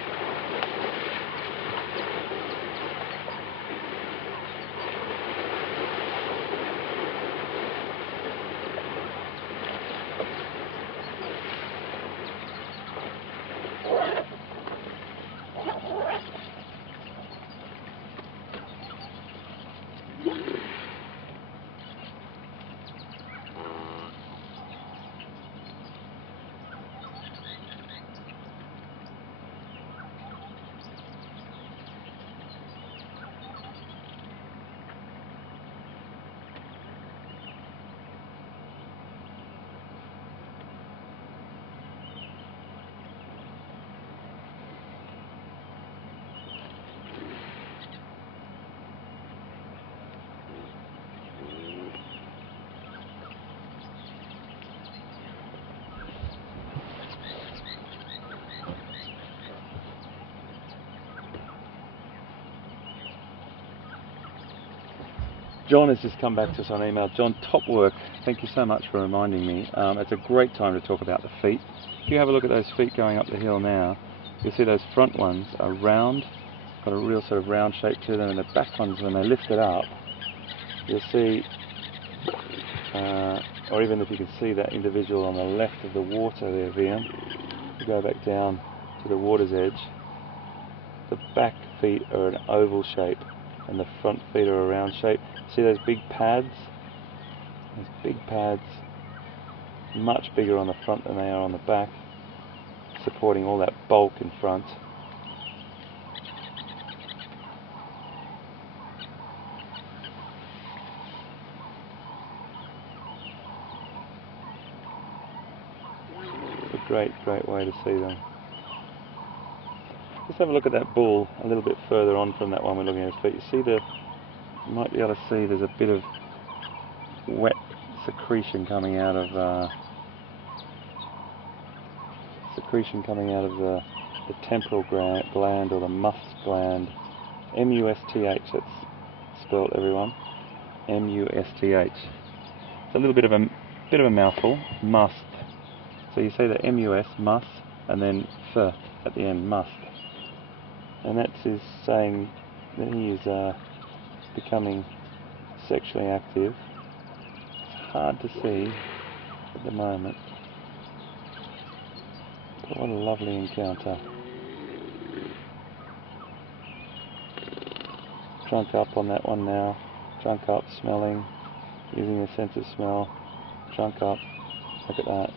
John has just come back to us on email. John, top work. Thank you so much for reminding me. It's a great time to talk about the feet. If you have a look at those feet going up the hill now, you'll see those front ones are round, got a real sort of round shape to them, and the back ones, when they lift it up, you'll see, or even if you can see that individual on the left of the water there, Vian, you go back down to the water's edge, the back feet are an oval shape and the front feet are a round shape. See those big pads? Those big pads, much bigger on the front than they are on the back, supporting all that bulk in front. It's a great way to see them. Let's have a look at that bull a little bit further on from that one we're looking at his feet. You see you might be able to see there's a bit of wet secretion coming out of the temporal gland, or the musk gland. M-U-S-T-H, that's spelled, everyone. M-U-S-T-H. It's a little bit of a mouthful. Must. So you say the M-U-S, must, and then th at the end, must. And that's his saying that he is becoming sexually active. It's hard to see at the moment. But what a lovely encounter. Drunk up on that one now. Drunk up, smelling, using the sense of smell. Drunk up. Look at that.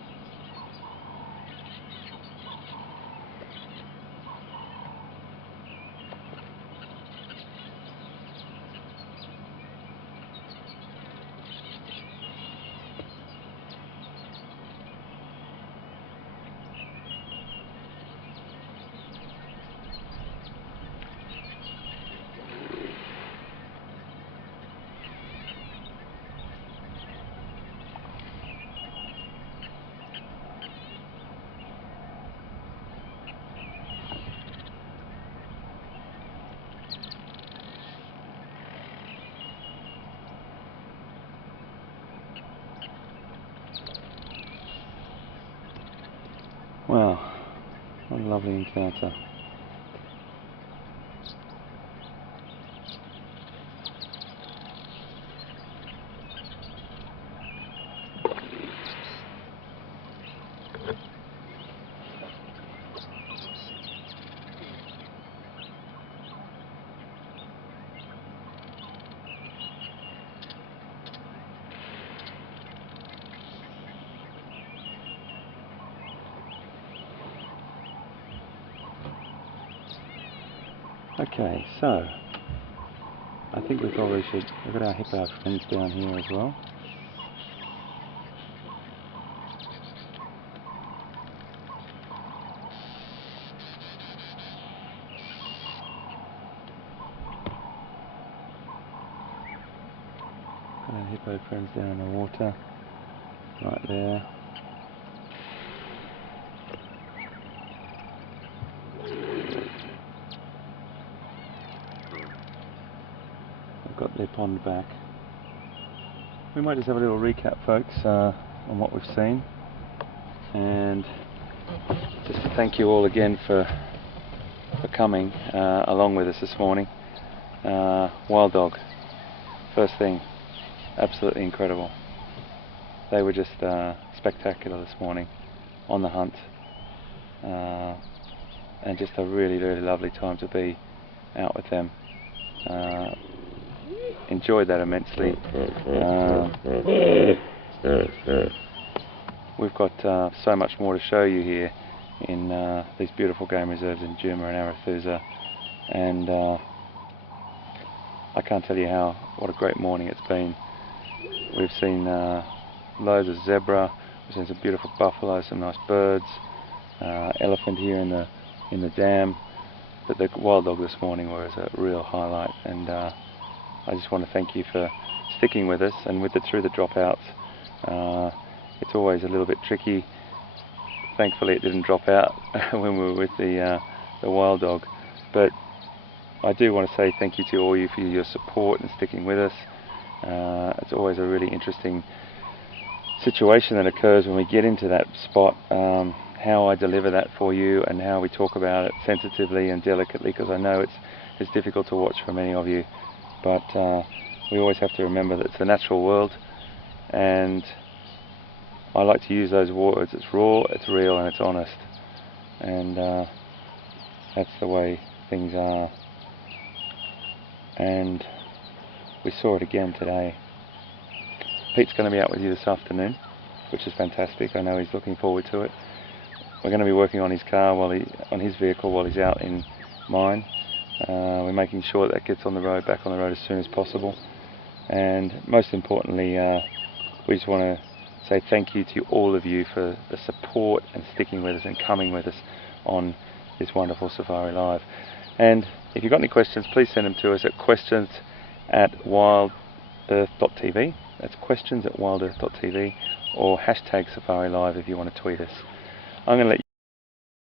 Wow, what a lovely encounter. Okay, so I think we probably should look at our hippo friends down here as well. Got our hippo friends down in the water, right there. Got their pond back. We might just have a little recap, folks, on what we've seen, and just to thank you all again for coming along with us this morning. Wild dog, first thing, absolutely incredible. They were just spectacular this morning on the hunt, and just a really, really lovely time to be out with them. Enjoyed that immensely. We've got so much more to show you here in these beautiful game reserves in Juma and Arathusa, and I can't tell you what a great morning it's been. We've seen loads of zebra, we've seen some beautiful buffalo, some nice birds, elephant here in the dam, but the wild dog this morning was a real highlight, and I just want to thank you for sticking with us, and through the dropouts. It's always a little bit tricky. Thankfully it didn't drop out when we were with the wild dog, but I do want to say thank you to all you for your support and sticking with us. It's always a really interesting situation that occurs when we get into that spot, how I deliver that for you and how we talk about it sensitively and delicately, because I know it's difficult to watch for many of you. But we always have to remember that it's the natural world, and I like to use those words. It's raw, it's real, and it's honest, and that's the way things are. And we saw it again today. Pete's going to be out with you this afternoon, which is fantastic. I know he's looking forward to it. We're going to be working on his car on his vehicle while he's out in mine. We're making sure that gets on the road, back on the road as soon as possible. And most importantly, we just want to say thank you to all of you for the support and sticking with us and coming with us on this wonderful Safari Live. And if you've got any questions, please send them to us at questions@wildearth.tv. That's questions@wildearth.tv, or hashtag Safari Live if you want to tweet us. I'm going to let